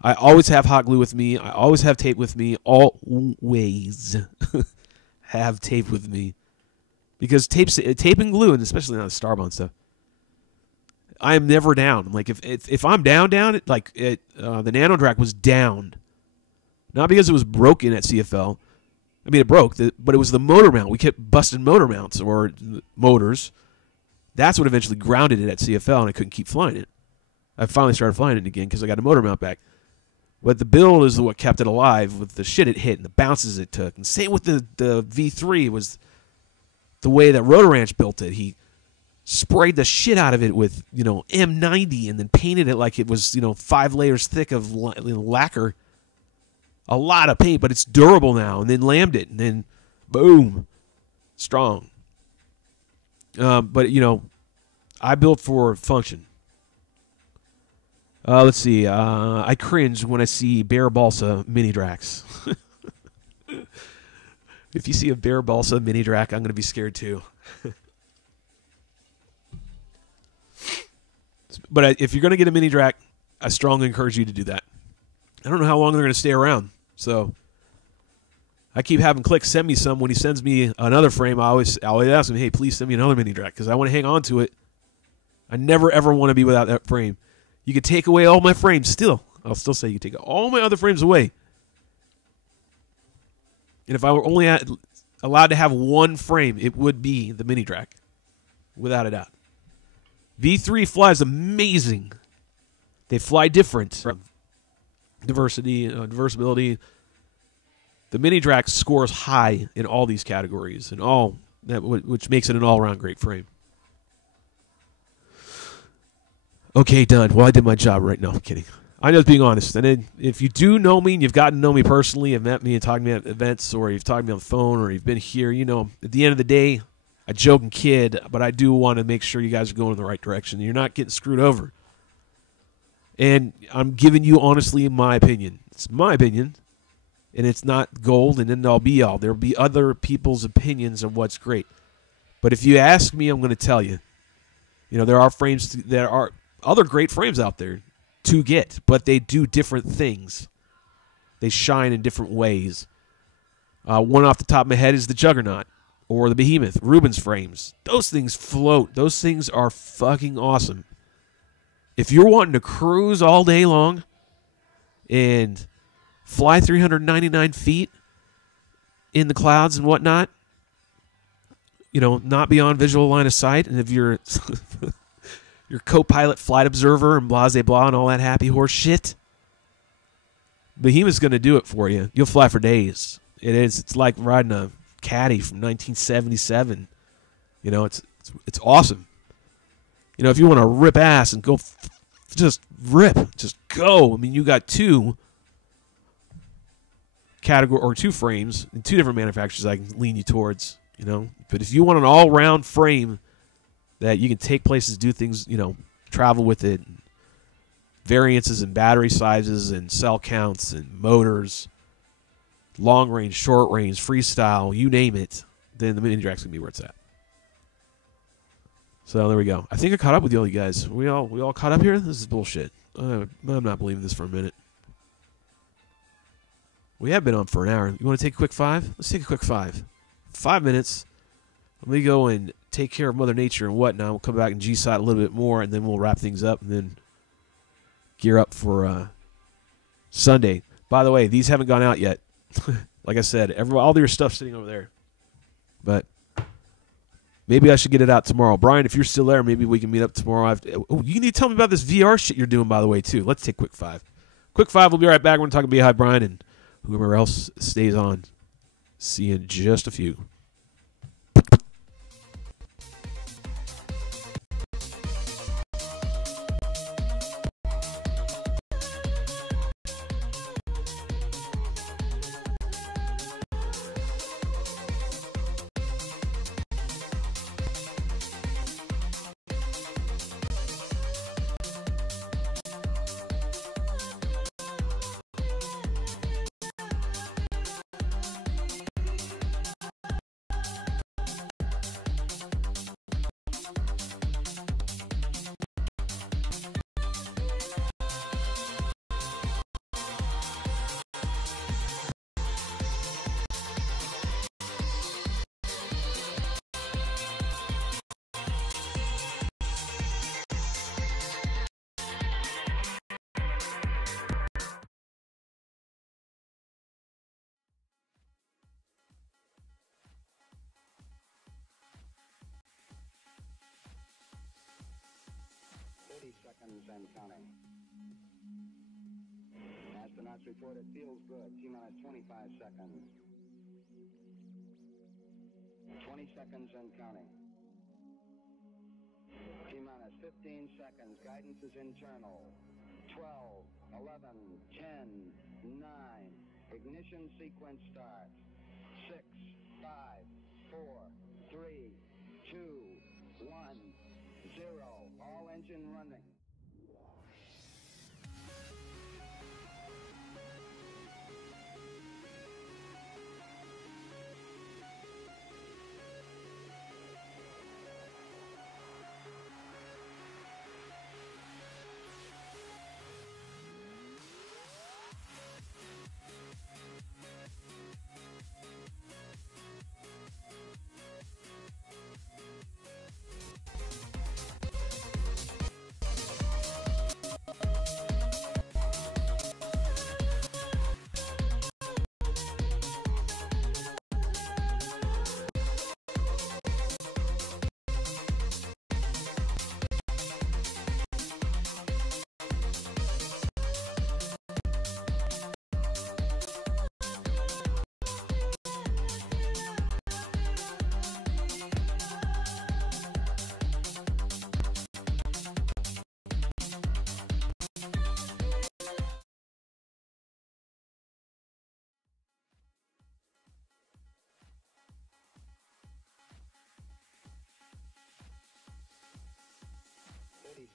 I always have hot glue with me. I always have tape with me. Always have tape with me. Because tape and glue, and especially on the Starbond stuff, I am never down. Like if I'm down, the Nano Drag was down, not because it was broken at CFL. I mean, it broke, but it was the motor mount. We kept busting motor mounts or motors. That's what eventually grounded it at CFL, and I couldn't keep flying it. I finally started flying it again because I got a motor mount back. But the build is what kept it alive with the shit it hit and the bounces it took. And same with the V3 was the way that Rotor Ranch built it. He sprayed the shit out of it with, M90 and then painted it like it was, 5 layers thick of lacquer. A lot of paint, but it's durable now. And then lammed it, and then boom, strong. But, you know, I built for function. Let's see. I cringe when I see Bear Balsa mini Drax. If you see a Bear Balsa mini Drac, I'm going to be scared too. But if you're going to get a mini Drac, I strongly encourage you to do that. I don't know how long they're going to stay around. So I keep having Click send me some. When he sends me another frame, I always ask him, hey, please send me another mini Drac because I want to hang on to it. I never, ever want to be without that frame. You could take away all my frames still. I'll still say you take all my other frames away. And if I were only allowed to have one frame, it would be the mini Drac. Without a doubt. V3 flies amazing. They fly different. Diversity, diversibility. The mini Drac scores high in all these categories, and which makes it an all-around great frame. Okay, done. Well, I did my job right now. I'm kidding. I know it's being honest. And if you do know me and you've gotten to know me personally and met me and talked to me at events or you've talked to me on the phone or you've been here, you know, at the end of the day, I joke and kid, but I do want to make sure you guys are going in the right direction. You're not getting screwed over. And I'm giving you, honestly, my opinion. It's my opinion, and it's not gold and end-all be-all. There will be other people's opinions of what's great. But if you ask me, I'm going to tell you. You know, there are other great frames out there to get, but they do different things. They shine in different ways. One off the top of my head is the Juggernaut or the Behemoth, Rubens frames. Those things float. Those things are fucking awesome. If you're wanting to cruise all day long and fly 399 feet in the clouds and whatnot, you know, not beyond visual line of sight, and if you're your co-pilot flight observer and blah, blah, blah, and all that happy horse shit, Behemoth's going to do it for you. You'll fly for days. It is. It's like riding a Caddy from 1977. You know, it's awesome. You know, if you want to rip ass and go, just rip, just go. I mean, you got two frames and two different manufacturers I can lean you towards. You know, but if you want an all-round frame that you can take places, do things, you know, travel with it, variances in battery sizes and cell counts and motors, long range, short range, freestyle, you name it, then the mini Drac's gonna be where it's at. So there we go. I think I caught up with you guys. We all caught up here? This is bullshit. I'm not believing this for a minute. We have been on for an hour. You want to take a quick 5? Let's take a quick 5. 5 minutes. Let me go and take care of Mother Nature and whatnot. We'll come back and G-side a little bit more, and then we'll wrap things up and then gear up for Sunday. By the way, these haven't gone out yet. Like I said, all your stuff's sitting over there. But maybe I should get it out tomorrow. Brian, if you're still there, maybe we can meet up tomorrow. You need to tell me about this VR shit you're doing, by the way, too. Let's take quick 5. Quick 5, we'll be right back. We're going to talk Beehive Brian and whoever else stays on. See you in just a few. Seconds and counting. Astronauts report it feels good. T-minus 25 seconds. 20 seconds and counting. T-minus 15 seconds. Guidance is internal. 12, 11, 10, 9. Ignition sequence starts. 6, 5, 4, 3, 2, 1, 0. All engine running.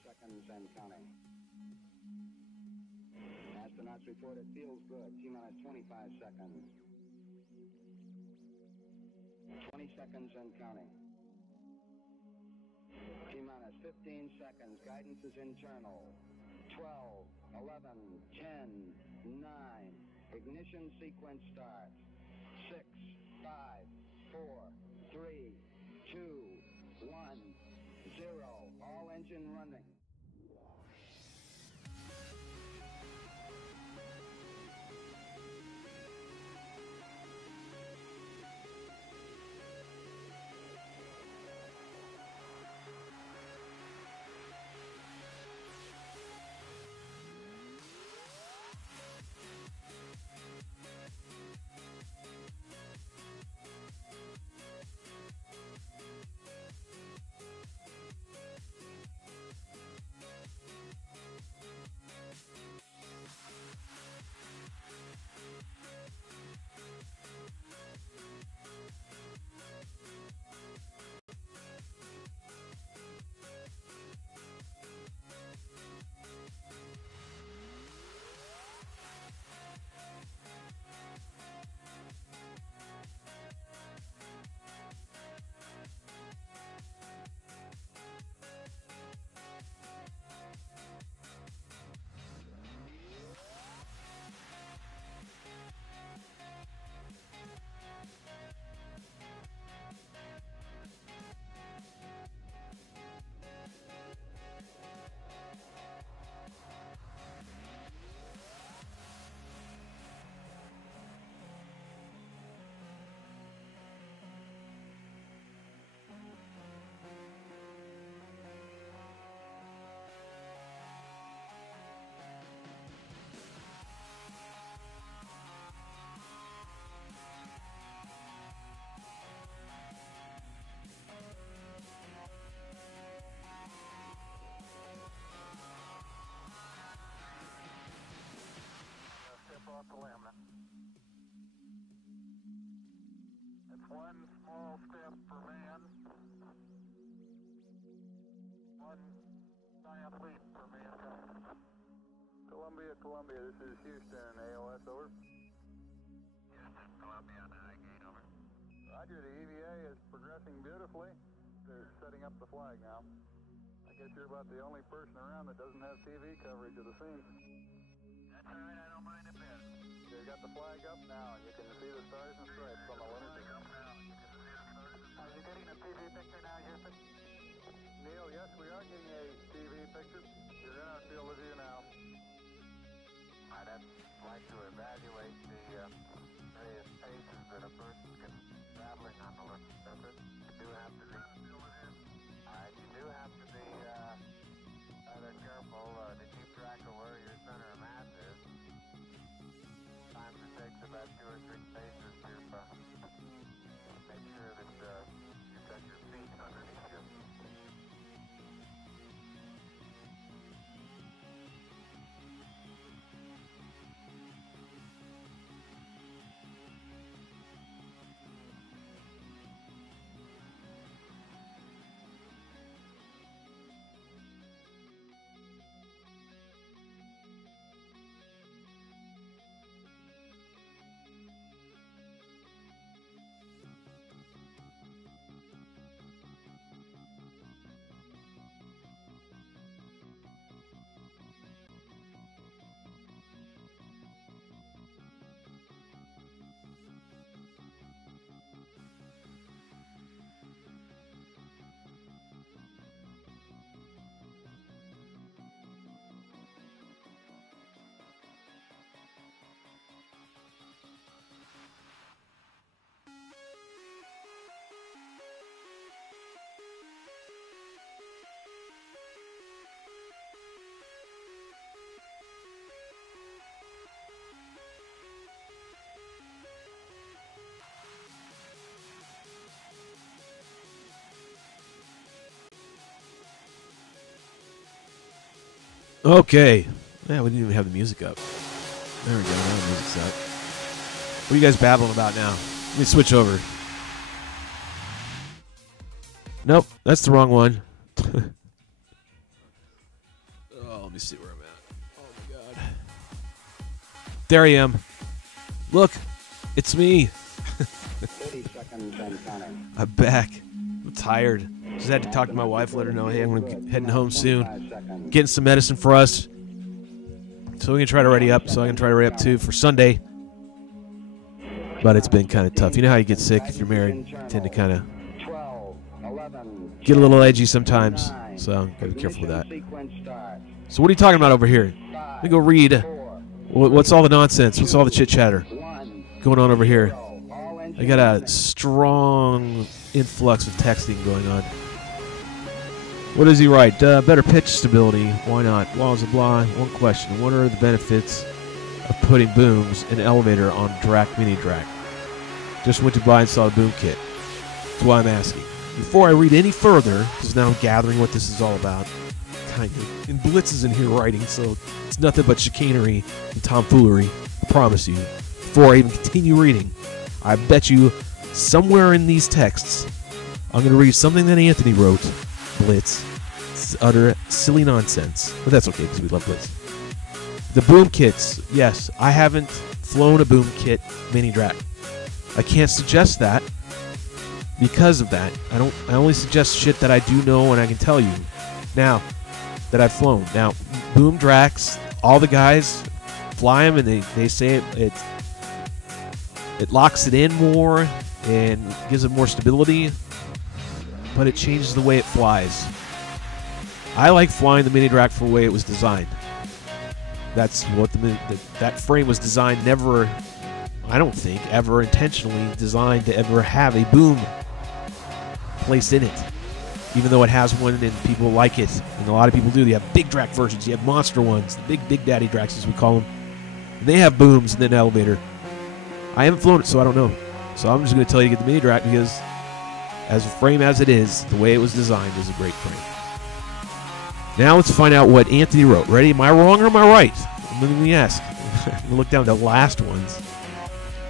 Seconds and counting. Astronauts report it feels good. T-minus 25 seconds. 20 seconds and counting. T-minus 15 seconds. Guidance is internal. 12, 11, 10, 9. Ignition sequence starts. 6, 5, 4, 3, 2, 1, 0. All engine running. Step off the limb. It's one small step for man, one giant leap for mankind. Columbia, this is Houston, AOS, over. Houston, Columbia on the high gate, over. Roger, the EVA is progressing beautifully. They're setting up the flag now. I guess you're about the only person around that doesn't have TV coverage of the scene. That's all right, I don't mind a bit. They've got the flag up now, and you can see the stars and stripes on the lunar Up now, you can see the stars. Are you getting a TV picture now, Houston? Neil, yes, we are getting a TV picture. You're in our field of view now. I'd like to evaluate the various paces that a person can traveling on the lunar surface. You do have to be, you do have to be rather careful to keep track of where your center of mass is. Sometimes it takes about 2 or 3 paces to make sure that you've got your feet underneath you. Okay. Yeah, we didn't even have the music up. There we go. Now the music's up. What are you guys babbling about now? Let me switch over. Nope, that's the wrong one. Oh, let me see where I'm at. Oh my god. There I am. Look, it's me. 30 seconds and counting. I'm back. I'm tired. Just had to talk to my wife, let her know, hey, I'm heading home soon. 5 seconds. Getting some medicine for us. So we can try to ready up. So I can try to ready up too for Sunday. But it's been kind of tough. You know how you get sick if you're married? You tend to kind of 12, 11, get a little edgy sometimes. So gotta be careful with that. sequence starts. So what are you talking about over here? Let me go read. 4, What's all the nonsense? What's all the chit chatter 1, going on over here? 0. All I engine got a running. strong influx of texting going on. What does he write? Better pitch stability. Why not? Blah, blah, blah. One question. What are the benefits of putting booms in elevator on Drac Mini Drac? Just went to buy and saw the boom kit. That's why I'm asking. Before I read any further, because now I'm gathering what this is all about, kind of. And Blitz is in here writing, so it's nothing but chicanery and tomfoolery. I promise you. Before I even continue reading, I bet you somewhere in these texts, I'm going to read something that Anthony wrote. Blitz. It's utter silly nonsense. But that's okay, because we love Blitz. The boom kits. Yes, I haven't flown a boom kit mini drac. I can't suggest that because of that. I only suggest shit that I do know and I can tell you now that I've flown. Now, boom dracs, all the guys fly them and they say it locks it in more and gives it more stability, but it changes the way it flies. I like flying the mini drac for the way it was designed. That's what that frame was designed. Never, I don't think, ever intentionally designed to ever have a boom placed in it. Even though it has one and people like it, and a lot of people do. You have big drac versions, you have monster ones, the big daddy dracs as we call them. And they have booms and then an elevator. I haven't flown it, so I don't know. So I'm just going to tell you to get the mini drac because, as a frame as it is, the way it was designed is a great frame. Now let's find out what Anthony wrote. Ready? Am I wrong or am I right? Let me ask. Look down the last ones.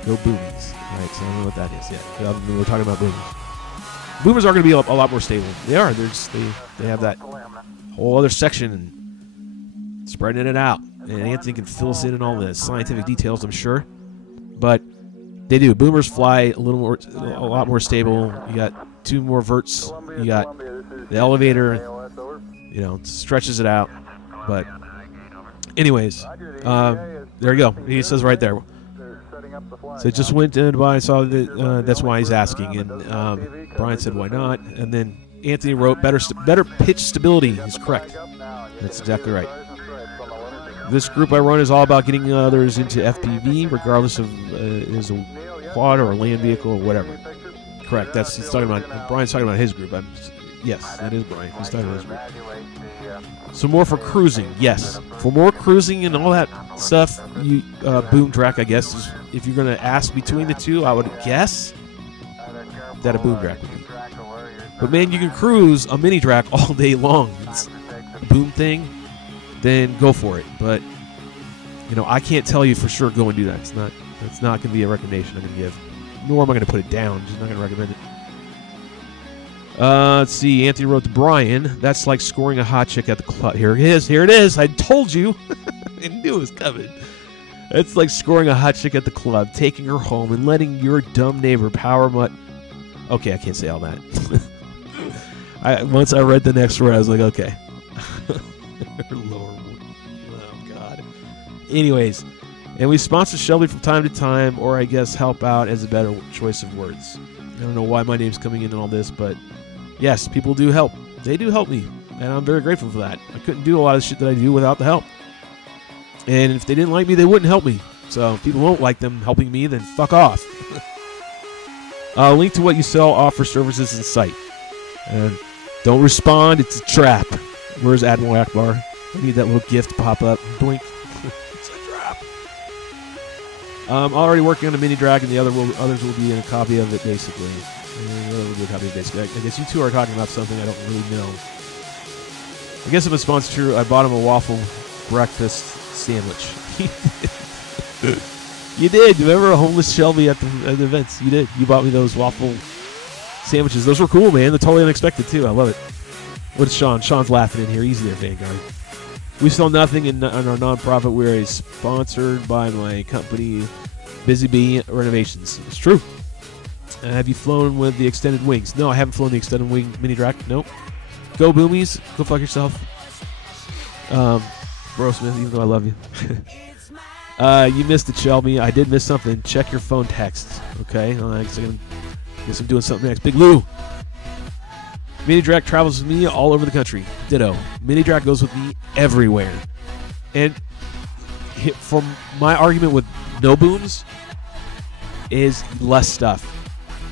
No boomies. All right, so I don't know what that is yet. We're talking about boomies. Boomers are going to be a lot more stable. They are. They have that whole other section and spreading it out. And Anthony can fill us in on all the scientific details, I'm sure. But they do. Boomers fly a lot more stable. You got 2 more verts. You got the elevator. You know, it stretches it out. But anyways, there you go. He says right there. So just went to buy and saw that. That's why he's asking. And Brian said, why not? And then Anthony wrote, better pitch stability. He's correct. That's exactly right. This group I run is all about getting others into FPV, regardless of is a quad or a land vehicle or whatever. Correct. He's talking about. Brian's talking about his group. Yes, that is Brian. He's talking about his group. So more for cruising, yes. For more cruising and all that stuff, boom drac, I guess, is, if you're going to ask between the two, I would guess that a boom drac would be. But man, you can cruise a mini drac all day long. It's a boom thing, then go for it. But you know, I can't tell you for sure go and do that. It's not going to be a recommendation I'm going to give. Nor am I going to put it down. I'm just not going to recommend it. Let's see. Anthony wrote to Brian. That's like scoring a hot chick at the club. Here it is. Here it is. I told you. I knew it was coming. It's like scoring a hot chick at the club, taking her home, and letting your dumb neighbor power mutt. Okay, I can't say all that. Once I read the next word, I was like, okay. Lord. Oh, God. Anyways, and we sponsor Shelby from time to time, or I guess help out as a better choice of words. I don't know why my name's coming in and all this, but yes, people do help. They do help me, and I'm very grateful for that. I couldn't do a lot of shit that I do without the help. And if they didn't like me, they wouldn't help me. So if people don't like them helping me, then fuck off. Link to what you sell, offer services in sight. And don't respond, it's a trap. Where's Admiral Akbar? I need that little gift to pop up. Doink. It's a trap. I'm already working on a mini drag, and the others will be in a copy of it, basically. I guess you two are talking about something I don't really know. I guess if it's sponsored, I bought him a waffle breakfast sandwich. You did. Remember a homeless Shelby at the events? You did. You bought me those waffle sandwiches. Those were cool, man. They're totally unexpected, too. I love it. What's Sean? Sean's laughing in here. Easy there, Vanguard. We sell nothing in our nonprofit. We're sponsored by my company, Busy Bee Renovations. It's true. Have you flown with the extended wings? No, I haven't flown the extended wing mini drac. Nope. Go Boomies. Go fuck yourself. Bro Smith, even though I love you. You missed it, Shelby. I did miss something. Check your phone texts. Okay? I guess I'm doing something next. Big Lou. Mini Drac travels with me all over the country. Ditto. Mini Drac goes with me everywhere. And from my argument with no booms is less stuff.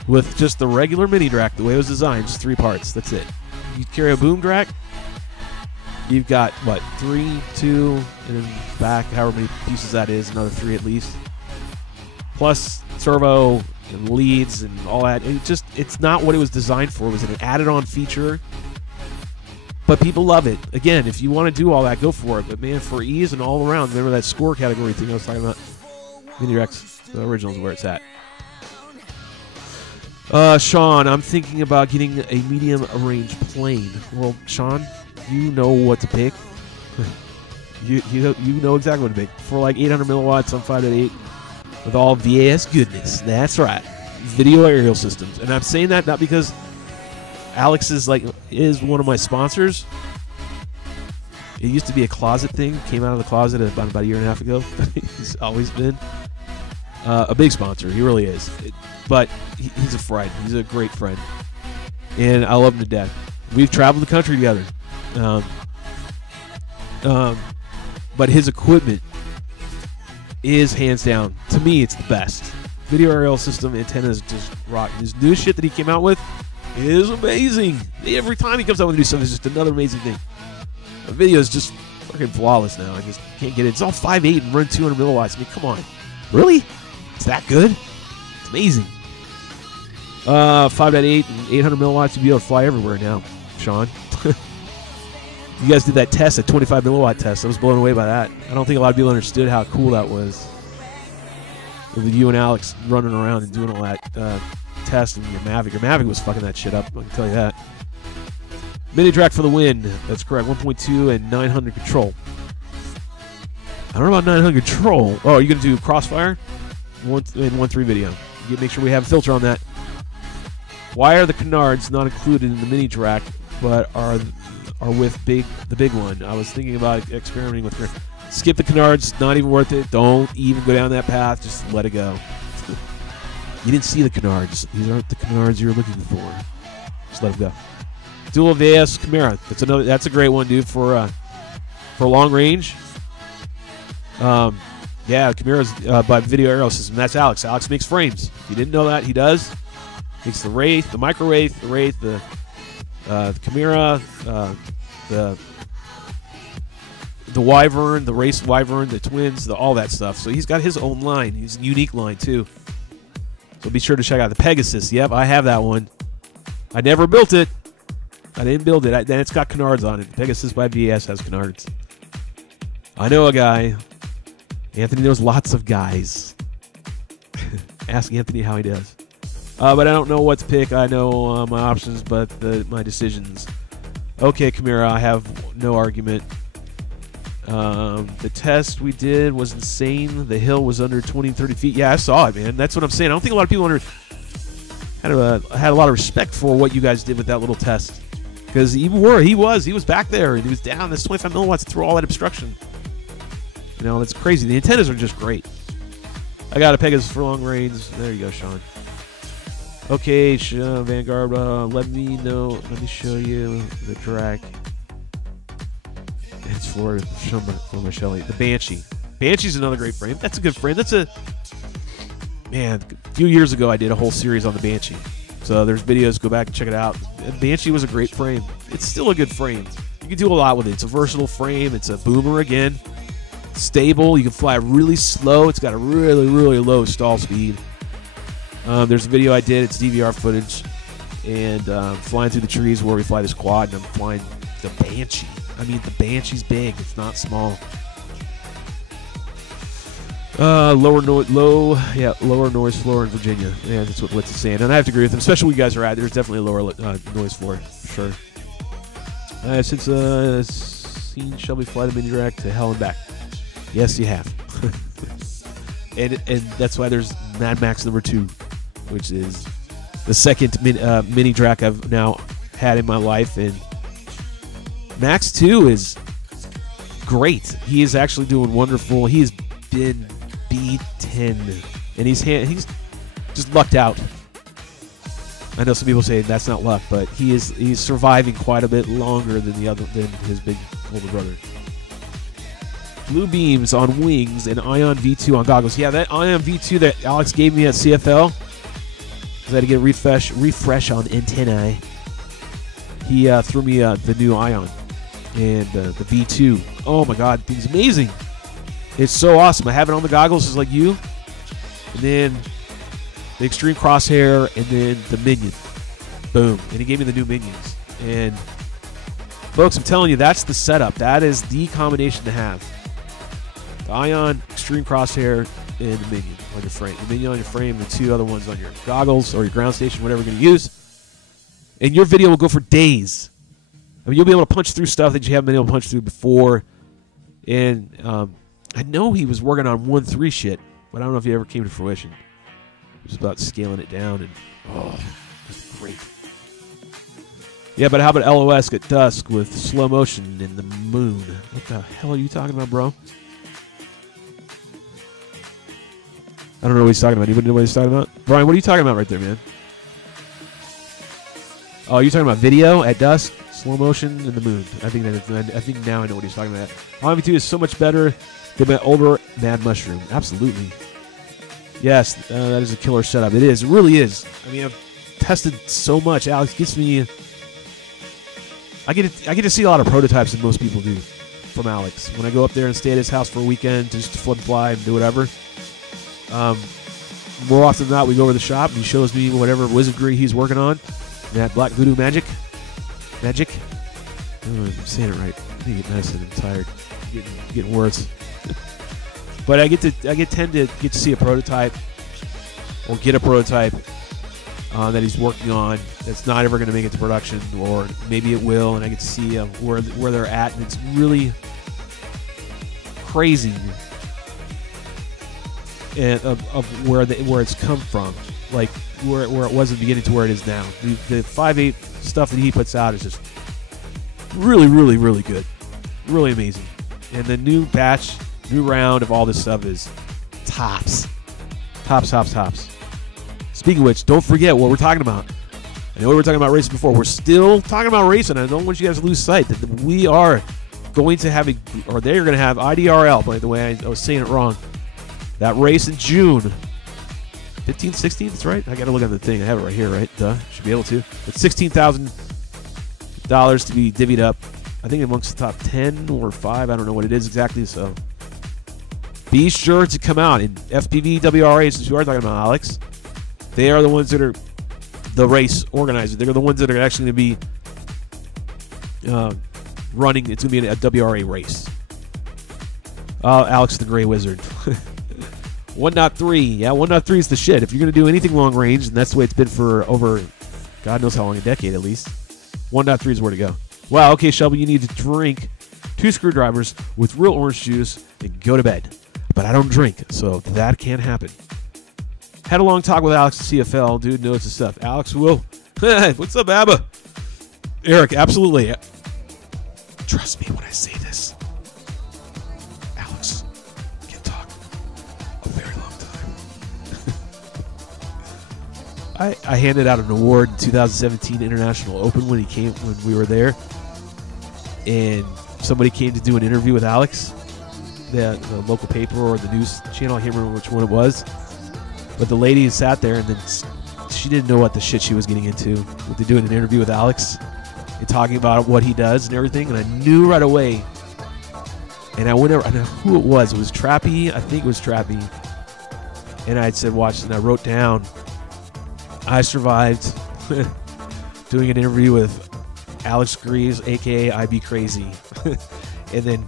With just the regular Mini Drac, the way it was designed, just 3 parts. That's it. You carry a boom Drac, you've got, what, 3, 2, and then back, however many pieces that is, another 3 at least. Plus servo and leads and all that. It's not what it was designed for. It was an added-on feature, but people love it. Again, if you want to do all that, go for it. But, man, for ease and all around, remember that score category thing I was talking about? Mini Rex, the original is where it's at. Sean, I'm thinking about getting a medium range plane. Well, Sean, you know what to pick. you know exactly what to pick. For like 800 milliwatts on 5.8 with all VAS goodness. That's right. Video aerial systems. And I'm saying that not because Alex is one of my sponsors. It used to be a closet thing. Came out of the closet about a year and a half ago. He's always been a big sponsor. He really is. But he's a friend. He's a great friend. And I love him to death. We've traveled the country together. But his equipment is hands down. To me, it's the best. Video aerial system antennas just rock. His new shit that he came out with is amazing. Every time he comes out with new stuff, it's just another amazing thing. The video is just fucking flawless now. I just can't get it. It's all 5.8 and run 200 milliwatts. I mean, come on. Really? It's that good? It's amazing. 5.8 and 800 milliwatts, you'll be able to fly everywhere now, Sean. You guys did that test, a 25 milliwatt test. I was blown away by that. I don't think a lot of people understood how cool that was. With you and Alex running around and doing all that test in your Mavic. Your Mavic was fucking that shit up, I can tell you that. Mini Drac for the win. That's correct. 1.2 and 900 control. I don't know about 900 control. Oh, are you going to do Crossfire? 1.3 video. Make sure we have a filter on that. Why are the canards not included in the Mini Drac, but are with the big one? I was thinking about experimenting with. Skip the canards. Not even worth it. Don't even go down that path. Just let it go. You didn't see the canards. These aren't the canards you're looking for. Just let them go. Dual VS Chimera. That's a great one, dude, for long range. Yeah, Chimera's by Video Aerial System. That's Alex. Alex makes frames. If you didn't know that, he does. Makes the Wraith, the Micro Wraith, the Chimera, the Wyvern, the Race Wyvern, the Twins, all that stuff. So he's got his own line. He's a unique line, too. So be sure to check out the Pegasus. Yep, I have that one. I never built it. I didn't build it. Then it's got canards on it. Pegasus by VS has canards. I know a guy. Anthony knows lots of guys. Ask Anthony how he does. But I don't know what to pick. I know my options, but my decisions. Okay, Chimera, I have no argument. The test we did was insane. The hill was under 20, 30 feet. Yeah, I saw it, man. That's what I'm saying. I don't think a lot of people had a lot of respect for what you guys did with that little test. Because he was back there, and he was down. That's 25 milliwatts through all that obstruction. You know, that's crazy. The antennas are just great. I got a Pegasus for long range. There you go, Sean. Okay, Vanguard, let me show you the Drac. It's for my Shelly. The Banshee. Banshee's another great frame. That's a good frame. Man, a few years ago I did a whole series on the Banshee. So there's videos, go back and check it out. Banshee was a great frame. It's still a good frame. You can do a lot with it. It's a versatile frame. It's a boomer again. Stable. You can fly really slow. It's got a really, really low stall speed. There's a video I did. It's DVR footage. And flying through the trees where we fly this quad, and I'm flying the Banshee. I mean, the Banshee's big. It's not small. Lower noise floor in Virginia. Yeah, that's what Blitz is saying, and I have to agree with him. Especially where you guys are at. There's definitely a lower noise floor, for sure. Since seen Shelby fly the mini drag to hell and back. Yes, you have. and that's why there's Mad Max #2, which is the second mini drag I've now had in my life, and Max 2 is great. He is actually doing wonderful. He has been beaten, and he's just lucked out. I know some people say that's not luck, but he's surviving quite a bit longer than his big older brother. Blue beams on wings and Ion V2 on goggles. Yeah, that Ion V2 that Alex gave me at CFL, because I had to get a refresh on antennae. He threw me the new Ion and the V2. Oh my God, thing's amazing. It's so awesome. I have it on the goggles just like you. And then the Extreme Crosshair, and then the Minion. Boom. And he gave me the new Minions. And folks, I'm telling you, that's the setup. That is the combination to have. The Ion, Extreme Crosshair, and the Minion on your frame. The Minion on your frame, the two other ones on your goggles or your ground station, whatever you're going to use. And your video will go for days. I mean, you'll be able to punch through stuff that you haven't been able to punch through before. And I know he was working on 1.3 shit, but I don't know if he ever came to fruition. It was about scaling it down, and it's great. Yeah, but how about LOS at dusk with slow motion in the moon? What the hell are you talking about, bro? I don't know what he's talking about. Anybody know what he's talking about? Brian, what are you talking about right there, man? Oh, you're talking about video at dusk, slow motion, and the moon. I think now I know what he's talking about. OMV2 is so much better than my older Mad Mushroom. Absolutely. Yes, that is a killer setup. It is. It really is. I mean, I've tested so much. Alex gets me. I get to see a lot of prototypes than most people do from Alex. When I go up there and stay at his house for a weekend to just flip and fly and do whatever. More often than not, we go over to the shop and he shows me whatever wizardry he's working on. That Black Voodoo Magic. I don't know if I'm saying it right. I need to get nice and I'm tired. Getting words. But I tend to get to see a prototype or get a prototype that he's working on that's not ever going to make it to production, or maybe it will, and I get to see where they're at, and it's really crazy of where it's come from, like where it was at the beginning to where it is now. The 5.8 stuff that he puts out is just really, really, really good, really amazing, and the new batch. New round of all this stuff is tops. Speaking of which, don't forget what we're talking about. I know we were talking about racing before. We're still talking about racing. I don't want you guys to lose sight that we are going to have they're going to have IDRL, by the way, I was saying it wrong. That race in June. 15th, 16th, that's right. I got to look at the thing. I have it right here, right? Duh. Should be able to. It's $16,000 to be divvied up. I think amongst the top 10 or 5. I don't know what it is exactly, so be sure to come out. In FPV WRA, since you are talking about Alex, they are the ones that are the race organizers. They're the ones that are actually going to be running. It's going to be a WRA race. Alex the Gray Wizard. 1.3. Yeah, 1.3 is the shit. If you're going to do anything long range, and that's the way it's been for over, God knows how long, a decade at least, 1.3 is where to go. Wow, okay, Shelby, you need to drink 2 screwdrivers with real orange juice and go to bed. But I don't drink, so that can't happen. Had a long talk with Alex at CFL. Dude knows his stuff. Alex will. What's up, Abba? Eric, absolutely. Trust me when I say this. Alex can talk a very long time. I handed out an award in 2017 International Open when we were there. And somebody came to do an interview with Alex. The local paper or the news channel, I can't remember which one it was, but the lady sat there and then she didn't know what the shit she was getting into. They're doing an interview with Alex and talking about what he does and everything, and I knew right away. And I went over, I know who it was. It was Trappy. I think it was Trappy. And I said, watch, and I wrote down, I survived doing an interview with Alex Greaves, aka I Be Crazy, and then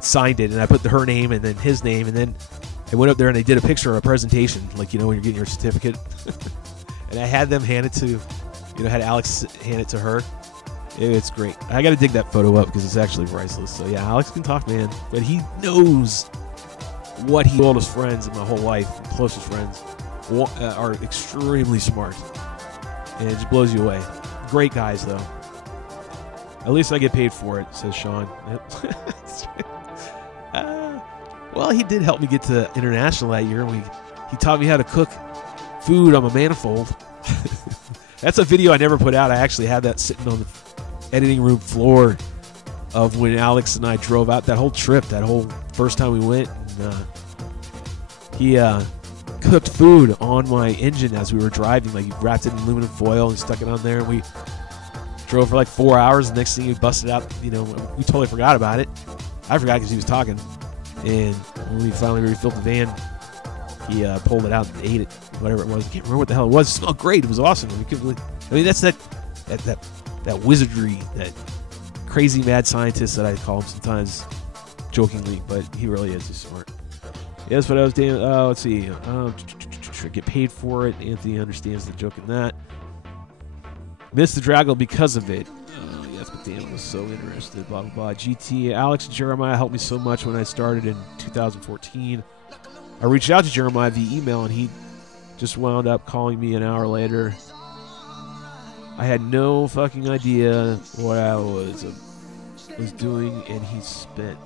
signed it, and I put her name and then his name, and then I went up there and they did a picture of a presentation, like, when you're getting your certificate. And I had them hand it to, had Alex hand it to her. It's great. I got to dig that photo up because it's actually priceless. So, yeah, Alex can talk, man. But he knows what he told his friends in my whole life, closest friends, are extremely smart. And it just blows you away. Great guys, though. At least I get paid for it, says Sean. Well, he did help me get to international that year. He taught me how to cook food on a manifold. That's a video I never put out. I actually had that sitting on the editing room floor of when Alex and I drove out that whole trip, that whole first time we went. And, he cooked food on my engine as we were driving. Like, he wrapped it in aluminum foil and stuck it on there. And we drove for like 4 hours. The next thing he busted out, we totally forgot about it. I forgot because he was talking. And when we finally refilled the van, he pulled it out and ate it, whatever it was. I can't remember what the hell it was. It smelled great. It was awesome. That's that wizardry, that crazy mad scientist that I call him sometimes jokingly, but he really is just smart. Yes, but I was damn. Let's see. Get paid for it. Anthony understands the joke in that. Missed the Draggle because of it. Yes, but Dan was so interested. Blah, blah, blah. GT. Alex and Jeremiah helped me so much when I started in 2014. I reached out to Jeremiah via email, and he just wound up calling me an hour later. I had no fucking idea what I was doing, and he spent.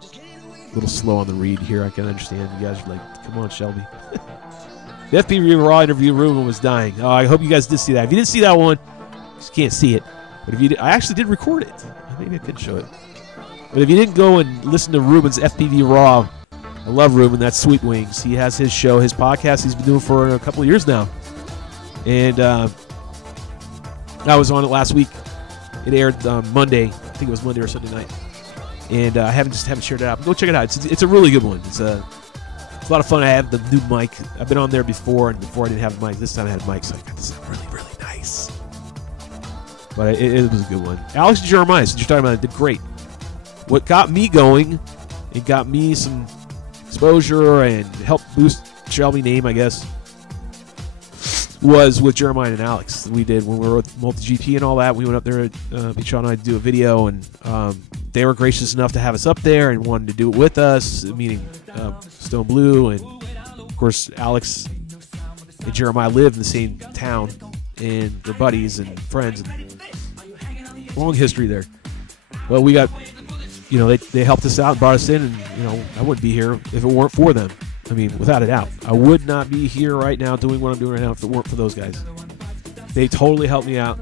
A little slow on the read here. I can understand. You guys are like, come on, Shelby. The FPV Raw interview room was dying. Oh, I hope you guys did see that. If you didn't see that one, you just can't see it. But if you did, I actually did record it. Maybe I could show it. But if you didn't go and listen to Ruben's FPV Raw, I love Ruben. That's Sweet Wings. He has his show, his podcast he's been doing for a couple of years now. And I was on it last week. It aired Monday. I think it was Monday or Sunday night. And I haven't shared it out. Go check it out. It's a really good one. It's a lot of fun. I have the new mic. I've been on there before, and before I didn't have a mic. This time I had a mic, so I got to sound really, really nice. But it was a good one. Alex and Jeremiah, since you're talking about it, did great. What got me going, it got me some exposure and helped boost Shelby name, I guess, was with Jeremiah and Alex. We did when we were with Multi-GP and all that. We went up there, Sean and I, to do a video, and they were gracious enough to have us up there and wanted to do it with us, meaning Stone Blue. And, of course, Alex and Jeremiah live in the same town, and they're buddies and friends. And long history there. Well, we got, they helped us out and brought us in, and, I wouldn't be here if it weren't for them. I mean, without a doubt. I would not be here right now doing what I'm doing right now if it weren't for those guys. They totally helped me out.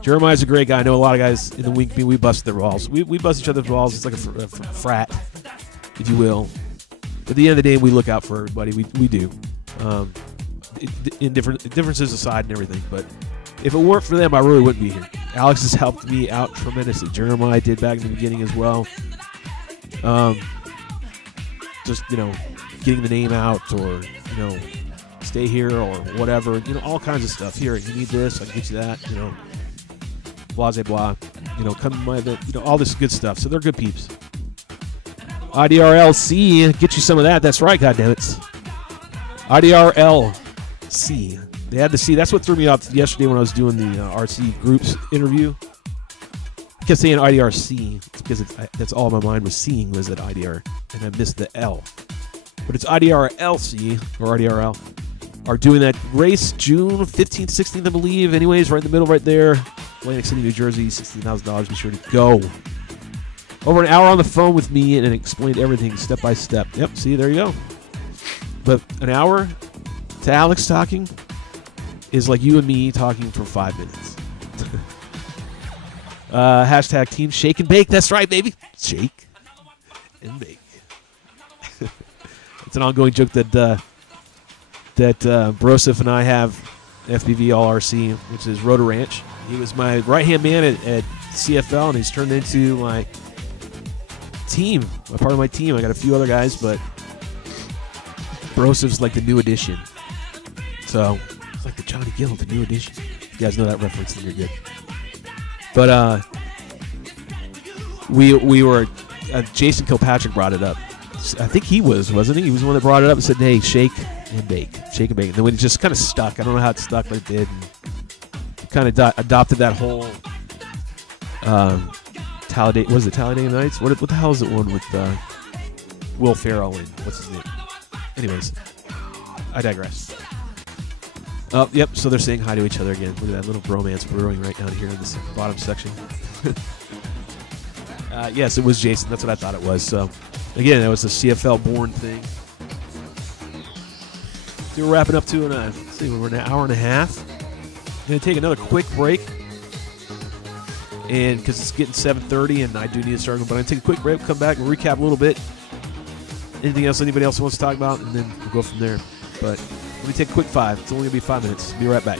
Jeremiah's a great guy. I know a lot of guys in the wing community. We bust their balls. We bust each other's balls. It's like a frat, if you will. At the end of the day, we look out for everybody. We do. In differences aside and everything. But if it weren't for them, I really wouldn't be here. Alex has helped me out tremendously. Jeremiah did back in the beginning as well. Just, getting the name out, or, stay here or whatever. All kinds of stuff. Here, you need this, I can get you that, blah, blah, blah. Come to my event, all this good stuff. So they're good peeps. IDRLC, get you some of that. That's right, goddammit. IDRLC. They had the C. That's what threw me off yesterday when I was doing the RC groups interview. I kept saying IDRC. It's because that's all my mind was seeing was that IDR, and I missed the L. But it's IDRLC, or IDRL, are doing that race June 15th, 16th, I believe. Anyways, right in the middle right there. Atlantic City, New Jersey, $16,000. Be sure to go. Over an hour on the phone with me and explained everything step by step. Yep, see, there you go. But an hour to Alex talking is like you and me talking for 5 minutes. Hashtag Team Shake and Bake. That's right, baby. Shake and bake. It's an ongoing joke that Broseph and I have, FPV All RC, which is Rotor Ranch. He was my right-hand man at CFL, and he's turned into my team, a part of my team. I got a few other guys, but Brosev's like the new addition. So it's like the Johnny Gill, the new addition. You guys know that reference, then you're good. But we were Jason Kilpatrick brought it up. I think he wasn't he? He was the one that brought it up and said, "Hey, shake and bake, shake and bake." And then when it just kind of stuck, I don't know how it stuck, but it did. And kind of adopted that whole Talladega. Was it Talladega Nights? What the hell is it one with Will Ferrell and what's his name? Anyways, I digress. Oh, yep. So they're saying hi to each other again. Look at that little bromance brewing right down here in this bottom section. Yes, it was Jason. That's what I thought it was. So, again, that was a CFL born thing. So we're wrapping up to let's see, we're an hour and a half. I'm going to take another quick break. And because it's getting 7:30 and I do need to start, but I'm going to take a quick break, come back and recap a little bit. Anything else anybody else wants to talk about, and then we'll go from there. But let me take a quick 5. It's only going to be 5 minutes. Be right back.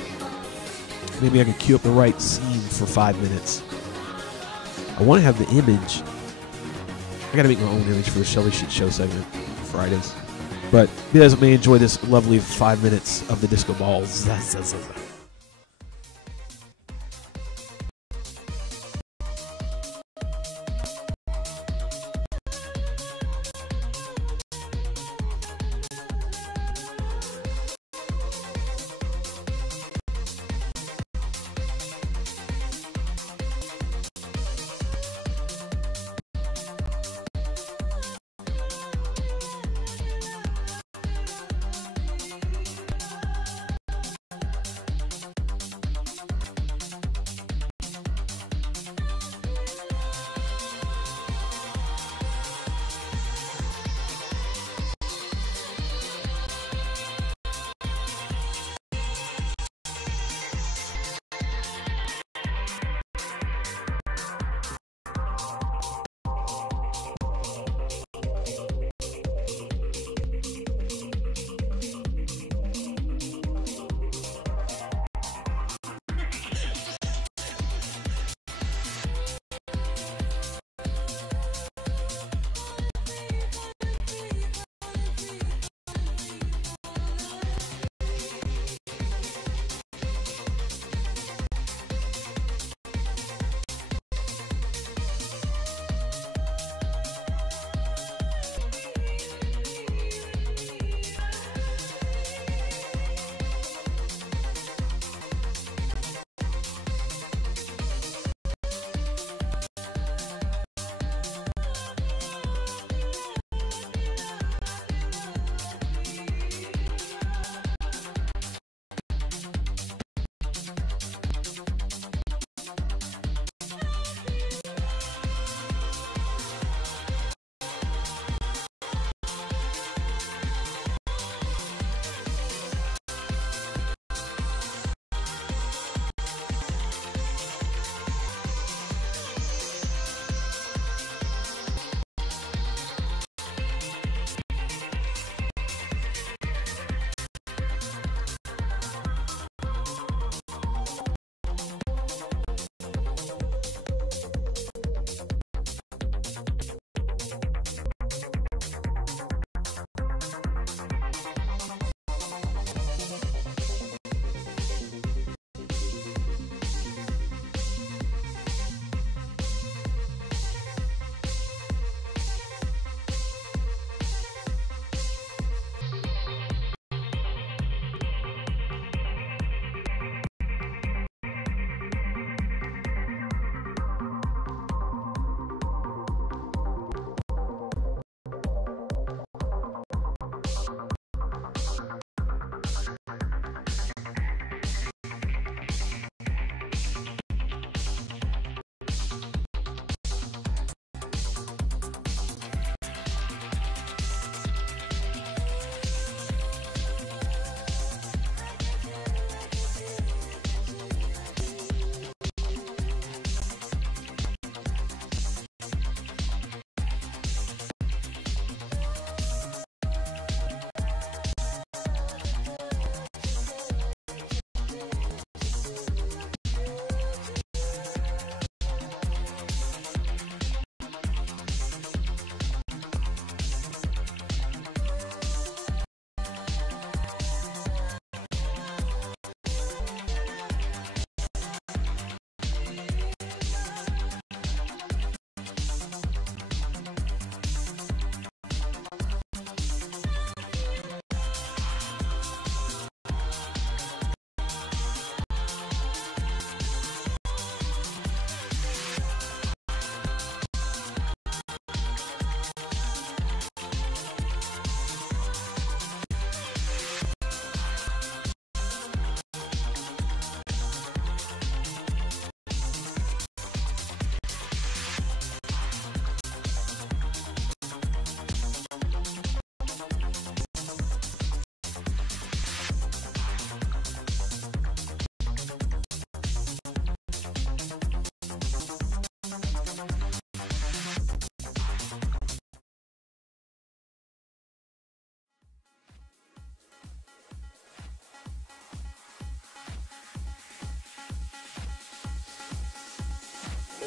Maybe I can cue up the right scene for 5 minutes. I want to have the image. I got to make my own image for the Shelby Shit Show segment Fridays. But you guys may enjoy this lovely 5 minutes of the disco balls.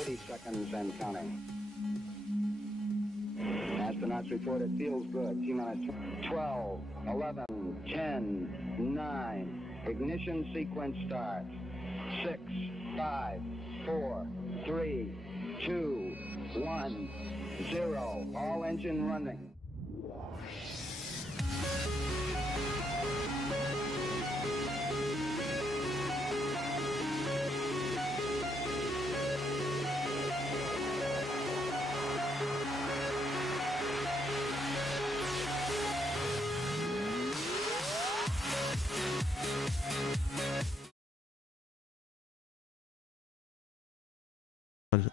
30 seconds and counting. Astronauts report it feels good. T-minus 12, 11, 10, 9. Ignition sequence starts. 6, 5, 4, 3, 2, 1, 0. All engine running.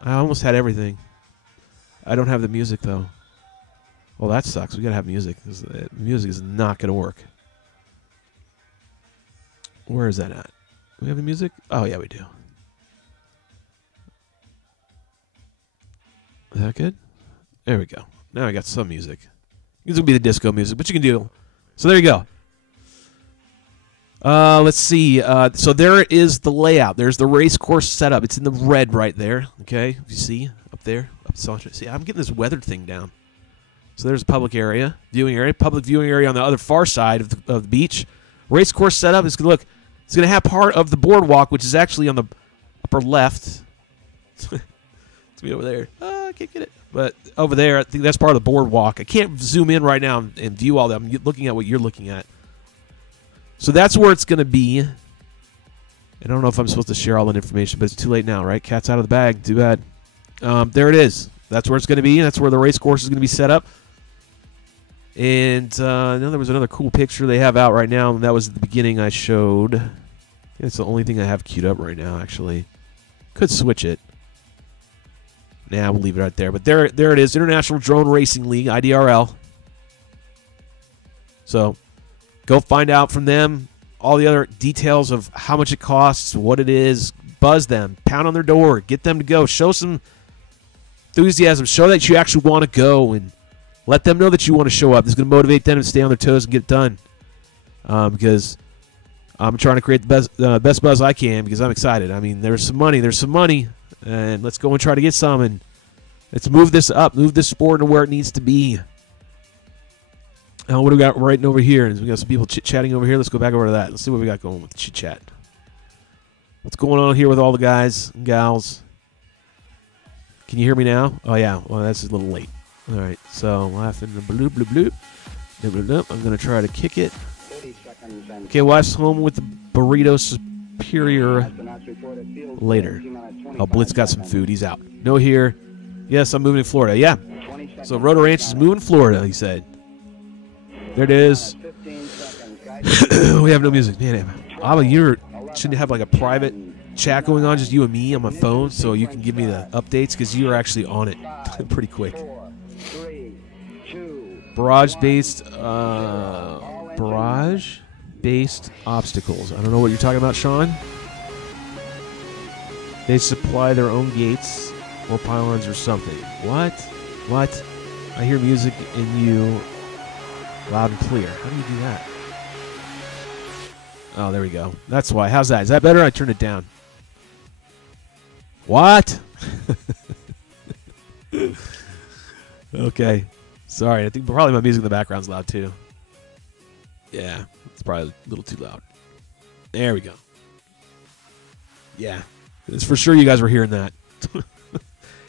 I almost had everything. I don't have the music though. Well, that sucks. We gotta have music. Music is not gonna work. Where is that at? Do we have the music? Oh yeah, we do. Is that good? There we go. Now I got some music. This will be the disco music, but you can do. So there you go. Let's see. So there is the layout. There's the race course setup. It's in the red right there. Okay, you see up there. See, I'm getting this weathered thing down. So there's a public area, viewing area, public viewing area on the other far side of the beach. Race course setup is gonna look. It's gonna have part of the boardwalk, which is actually on the upper left. It's me over there. I can't get it. But over there, I think that's part of the boardwalk. I can't zoom in right now and view all that. I'm looking at what you're looking at. So that's where it's going to be. And I don't know if I'm supposed to share all that information, but it's too late now, right? Cat's out of the bag. Too bad. There it is. That's where it's going to be. That's where the race course is going to be set up. And now there was another cool picture they have out right now. And that was at the beginning I showed. It's the only thing I have queued up right now, actually. Could switch it. Nah, we'll leave it right there. But there it is. International Drone Racing League, IDRL. So go find out from them all the other details of how much it costs, what it is. Buzz them. Pound on their door. Get them to go. Show some enthusiasm. Show that you actually want to go and let them know that you want to show up. This is going to motivate them to stay on their toes and get it done. Because I'm trying to create the best buzz I can because I'm excited. I mean, there's some money. There's some money. And let's go and try to get some. And let's move this up. Move this sport to where it needs to be. What do we got right over here? We got some people chit-chatting over here. Let's go back over to that. Let's see what we got going with the chit-chat. What's going on here with all the guys and gals? Can you hear me now? Oh, yeah. Well, that's a little late. All right. So, laughing the bloop, bloop, bloop. Bloop, bloop, bloop. I'm going to try to kick it. Okay, wife's home with the burrito superior later. Oh, Blitz got some food. He's out. No here. Yes, I'm moving to Florida. Yeah. So, Roto Ranch is moving to Florida, he said. There it is. We have no music. Man, Abba, you shouldn't have like a private chat going on, just you and me on my phone, so you can give me the updates because you're actually on it pretty quick. Barrage-based obstacles. I don't know what you're talking about, Sean. They supply their own gates or pylons or something. What? What? I hear music in you. Loud and clear. How do you do that? Oh, there we go. That's why. How's that? Is that better? I turned it down. What? Okay. Sorry. I think probably my music in the background's loud too. Yeah. It's probably a little too loud. There we go. Yeah. It's for sure you guys were hearing that.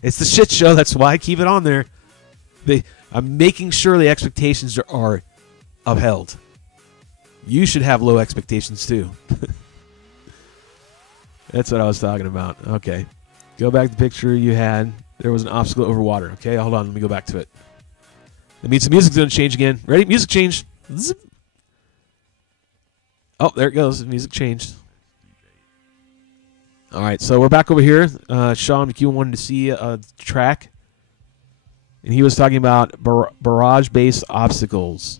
It's the shit show. That's why I keep it on there. I'm making sure the expectations are upheld. You should have low expectations too. That's what I was talking about. Okay. Go back to the picture you had. There was an obstacle over water. Okay, hold on. Let me go back to it. That means the music's going to change again. Ready? Music change. Zip. Oh, there it goes. The music changed. All right, so we're back over here. Sean McEwen wanted to see a track. And he was talking about barrage-based obstacles.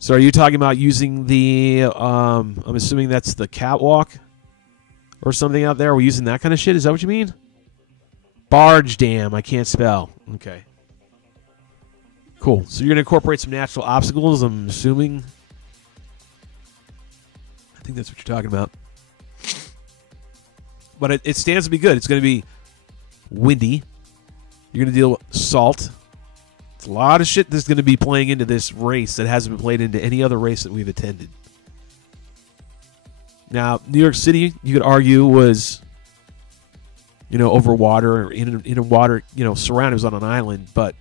So are you talking about using the, I'm assuming that's the catwalk or something out there? Are we using that kind of shit? Is that what you mean? Barge dam. I can't spell. Okay. Cool. So you're going to incorporate some natural obstacles, I'm assuming. I think that's what you're talking about. But it stands to be good. It's going to be windy. You're going to deal with salt. It's a lot of shit that's going to be playing into this race that hasn't been played into any other race that we've attended. Now, New York City, you could argue, was, over water or in a water, surrounded. It was on an island, but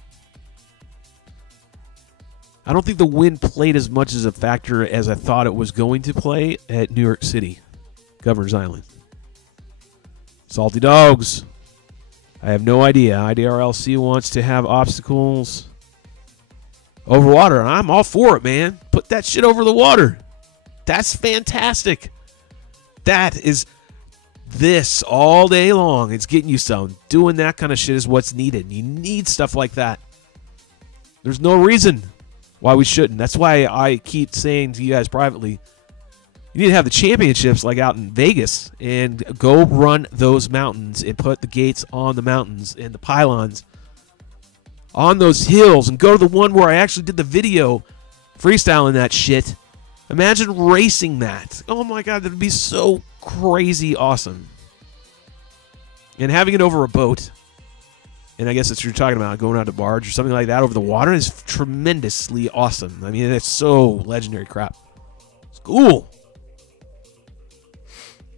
I don't think the wind played as much as a factor as I thought it was going to play at New York City, Governor's Island. Salty Dogs. I have no idea. IDRLC wants to have obstacles over water, and I'm all for it, man. Put that shit over the water. That's fantastic. That is this all day long. It's getting you some. Doing that kind of shit is what's needed. You need stuff like that. There's no reason why we shouldn't. That's why I keep saying to you guys privately, you need to have the championships like out in Vegas and go run those mountains and put the gates on the mountains and the pylons on those hills, and go to the one where I actually did the video freestyling that shit. Imagine racing that. Oh my God, that would be so crazy awesome. And having it over a boat, and I guess that's what you're talking about, going out to barge or something like that over the water, is tremendously awesome. I mean, it's so legendary crap. It's cool.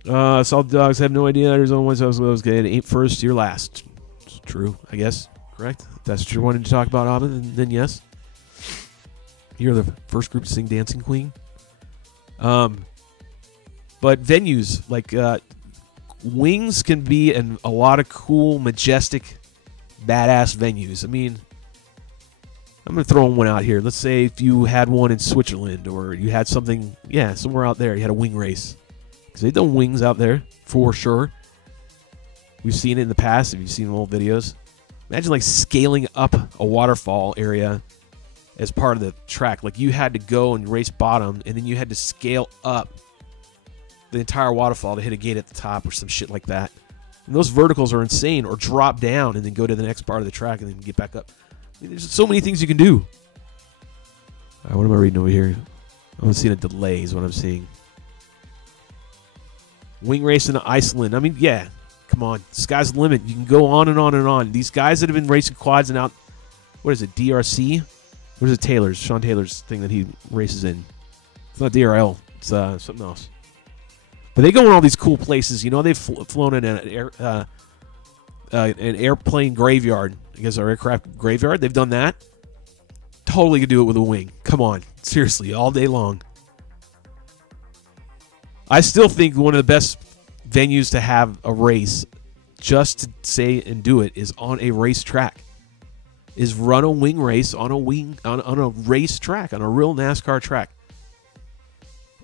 Salt Dogs have no idea. There's only one I was good. Ain't first, you're last. It's true, I guess. Correct? If that's what you're wanting to talk about, Ahmed, then yes. You're the first group to sing Dancing Queen. But venues, like Wings can be in a lot of cool, majestic, badass venues. I mean, I'm going to throw one out here. Let's say if you had one in Switzerland, or you had something, somewhere out there. You had a wing race. Because they've done wings out there, for sure. We've seen it in the past, if you've seen old videos. Imagine like scaling up a waterfall area as part of the track. Like you had to go and race bottom, and then you had to scale up the entire waterfall to hit a gate at the top or some shit like that. And those verticals are insane. Or drop down and then go to the next part of the track and then get back up. I mean, there's so many things you can do. All right, what am I reading over here? I'm seeing a delay is what I'm seeing. Wing race in Iceland. I mean, yeah, come on. Sky's the limit. You can go on and on and on. These guys that have been racing quads and out, what is it, DRC? What is it, Taylor's? Sean Taylor's thing that he races in. It's not DRL. It's something else. But they go in all these cool places. You know, they've flown in an airplane graveyard. I guess our aircraft graveyard. They've done that. Totally could do it with a wing. Come on. Seriously, all day long. I still think one of the best venues to have a race, just to say and do it, is on a racetrack. Is run a wing race on a on a race track, on a real NASCAR track,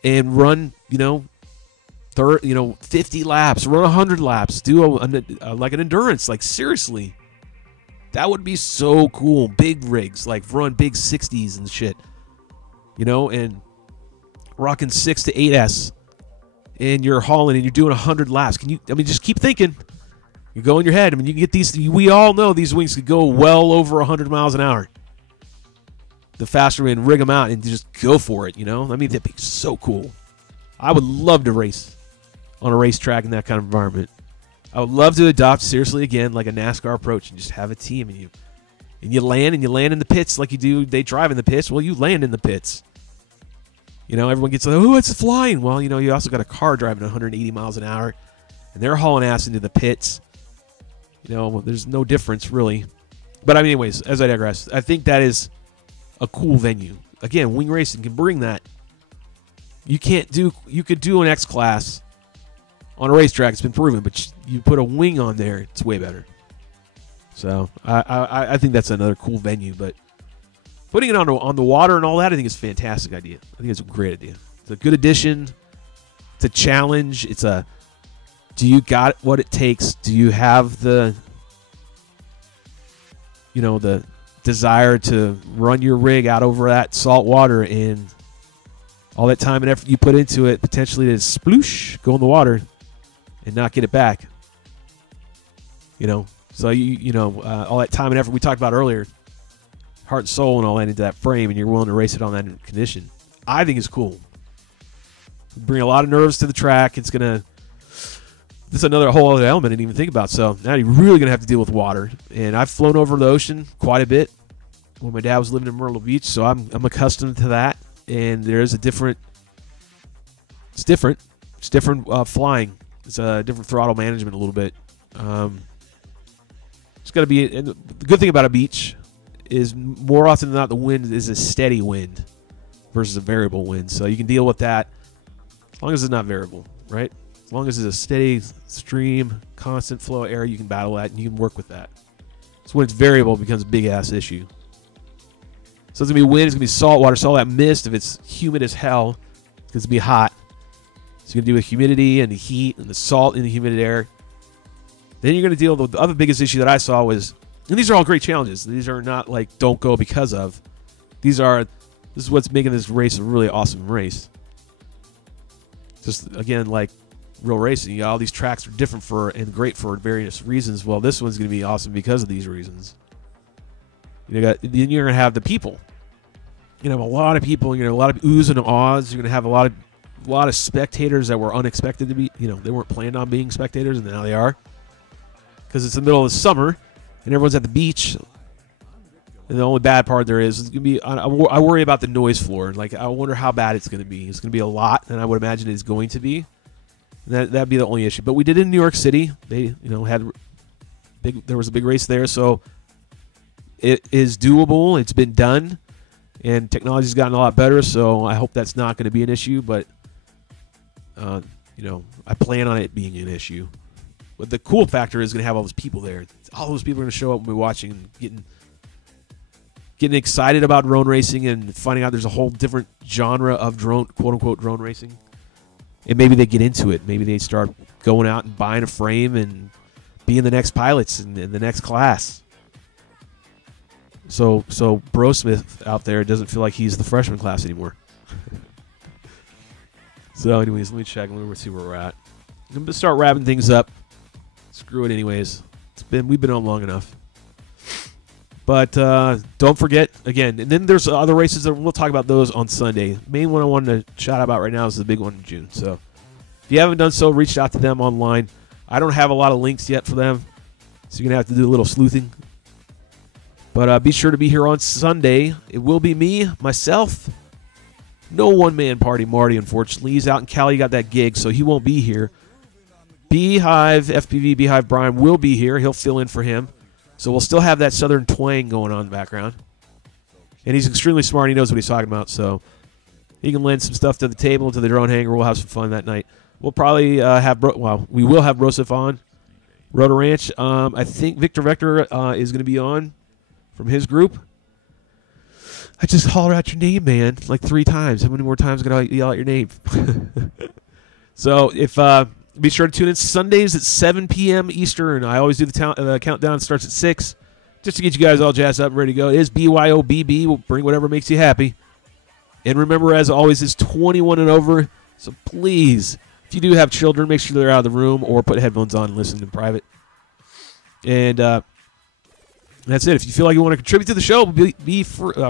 and run 50 laps, run 100 laps, do like an endurance. Like seriously, that would be so cool. Big rigs, like run big 60s and shit, and rocking 6 to 8S. And you're hauling and you're doing 100 laps. Just keep thinking. You go in your head. I mean, you can get these. We all know these wings could go well over 100 miles an hour. The faster we can rig them out and just go for it, I mean, that'd be so cool. I would love to race on a racetrack in that kind of environment. I would love to adopt, seriously, again, like a NASCAR approach and just have a team. And you land in the pits like you do. They drive in the pits. Well, you land in the pits. Everyone gets like, oh, it's flying. Well, you also got a car driving 180 miles an hour, and they're hauling ass into the pits. There's no difference, really. But, anyways, as I digress, I think that is a cool venue. Again, wing racing can bring that. You could do an X-Class on a racetrack. It's been proven, but you put a wing on there, it's way better. So, I think that's another cool venue, but putting it on the water and all that, I think is a fantastic idea. I think it's a great idea. It's a good addition. It's a challenge. Do you got what it takes? Do you have the desire to run your rig out over that salt water and all that time and effort you put into it, potentially to sploosh, go in the water and not get it back? So all that time and effort we talked about earlier, heart and soul and all that into that frame, and you're willing to race it on that condition, I think is cool. Bring a lot of nerves to the track. It's going to This is another whole other element I didn't even think about. So now you're really going to have to deal with water. And I've flown over the ocean quite a bit when my dad was living in Myrtle Beach, so I'm accustomed to that. And there's a different. It's different. It's different flying. It's a different throttle management a little bit. It's got to be. And the good thing about a beach is more often than not the wind is a steady wind versus a variable wind. So you can deal with that as long as it's not variable, right? As long as it's a steady stream, constant flow of air, you can battle that and you can work with that. So when it's variable, it becomes a big-ass issue. So it's going to be wind, it's going to be salt water, so all that mist, if it's humid as hell, it's going to be hot. So you're going to deal with humidity and the heat and the salt in the humid air. Then you're going to deal with the other biggest issue that I saw was, and these are all great challenges. These are not like don't go because of. This is what's making this race a really awesome race. Just, again, like real racing, you got all these tracks are different and great for various reasons. Well, this one's going to be awesome because of these reasons. Then you're going to have the people. You're going to have a lot of people. You're going to have a lot of oohs and ahs. You're going to have a lot of spectators that were unexpected to be. They weren't planned on being spectators, and now they are. Because it's the middle of the summer, and everyone's at the beach. And the only bad part there is going to be. I worry about the noise floor. Like, I wonder how bad it's going to be. It's going to be a lot, and I would imagine it's going to be. That'd be the only issue. But we did it in New York City. They, had there was a big race there, so it is doable. It's been done, and technology's gotten a lot better. So I hope that's not going to be an issue. But I plan on it being an issue. But the cool factor is going to have all those people there. All those people are going to show up and be watching and getting excited about drone racing and finding out there's a whole different genre of quote-unquote drone racing. And maybe they get into it. Maybe they start going out and buying a frame and being the next pilots in the next class. So Bro Smith out there doesn't feel like he's the freshman class anymore. So anyways, let me check. Let me see where we're at. I'm going to start wrapping things up. Screw it anyways. We've been on long enough. But don't forget, again, and then there's other races that we'll talk about those on Sunday. The main one I wanted to shout out about right now is the big one in June. So if you haven't done so, reach out to them online. I don't have a lot of links yet for them, so you're going to have to do a little sleuthing. But be sure to be here on Sunday. It will be me, myself. No one-man party, Marty, unfortunately. He's out in Cali, got that gig, so he won't be here. Beehive, FPV Beehive Brian will be here. He'll fill in for him. So we'll still have that southern twang going on in the background. And he's extremely smart. He knows what he's talking about. So he can lend some stuff to the table, to the drone hangar. We'll have some fun that night. We'll probably we will have Broseph on. Rotor Ranch. I think Victor Vector is going to be on from his group. I just holler out your name, man, like 3 times. How many more times can I yell out your name? So if... be sure to tune in Sundays at 7 p.m. Eastern. I always do the countdown. It starts at 6 just to get you guys all jazzed up and ready to go. It is BYOBB. We'll bring whatever makes you happy. And remember, as always, it's 21 and over. So please, if you do have children, make sure they're out of the room or put headphones on and listen in private. And that's it. If you feel like you want to contribute to the show,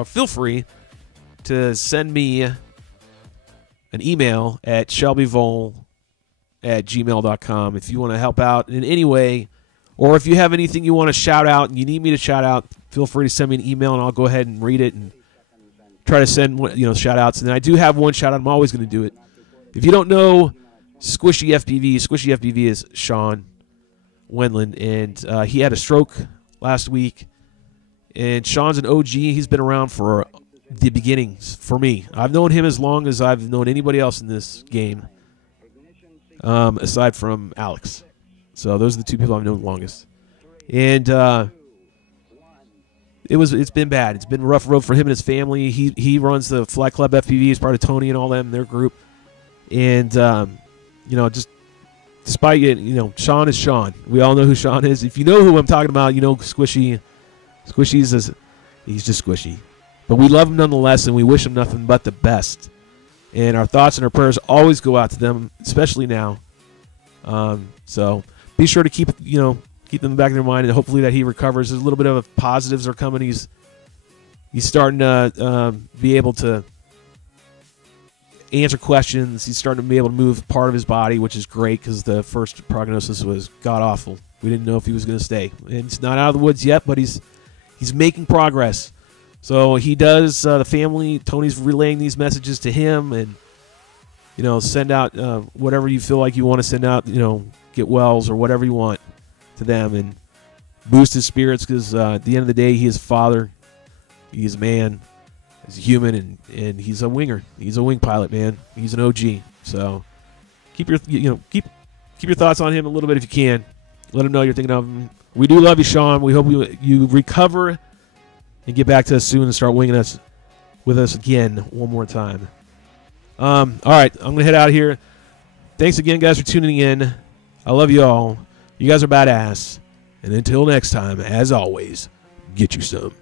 feel free to send me an email at shelbyvole@gmail.com if you want to help out in any way, or if you have anything you want to shout out and you need me to shout out, feel free to send me an email and I'll go ahead and read it and try to send shout outs. And I do have one shout out. I'm always going to do it. If you don't know Squishy FPV is Sean Wendland, and he had a stroke last week. And Sean's an OG. He's been around for the beginnings for me. I've known him as long as I've known anybody else in this game. Aside from Alex. So those are the 2 people I've known the longest. And it's been bad. It's been a rough road for him and his family. He runs the Flight Club FPV. He's part of Tony and all them, their group. And, just despite it, Sean is Sean. We all know who Sean is. If you know who I'm talking about, Squishy. He's just Squishy. But we love him nonetheless, and we wish him nothing but the best. And our thoughts and our prayers always go out to them, especially now. So be sure to keep them in the back of their mind, and hopefully that he recovers. There's a little bit of positives are coming. He's starting to be able to answer questions. He's starting to be able to move part of his body, which is great because the first prognosis was god-awful. We didn't know if he was going to stay. And he's not out of the woods yet, but he's making progress. So he does, the family, Tony's relaying these messages to him and, send out whatever you feel like you want to send out, get wells or whatever you want to them and boost his spirits because at the end of the day, he is a father. He is a man. He's a human, and he's a winger. He's a wing pilot, man. He's an OG. So keep your thoughts on him a little bit if you can. Let him know you're thinking of him. We do love you, Sean. We hope you recover and get back to us soon and start winging with us again one more time. All right, I'm going to head out of here. Thanks again, guys, for tuning in. I love you all. You guys are badass. And until next time, as always, get you some.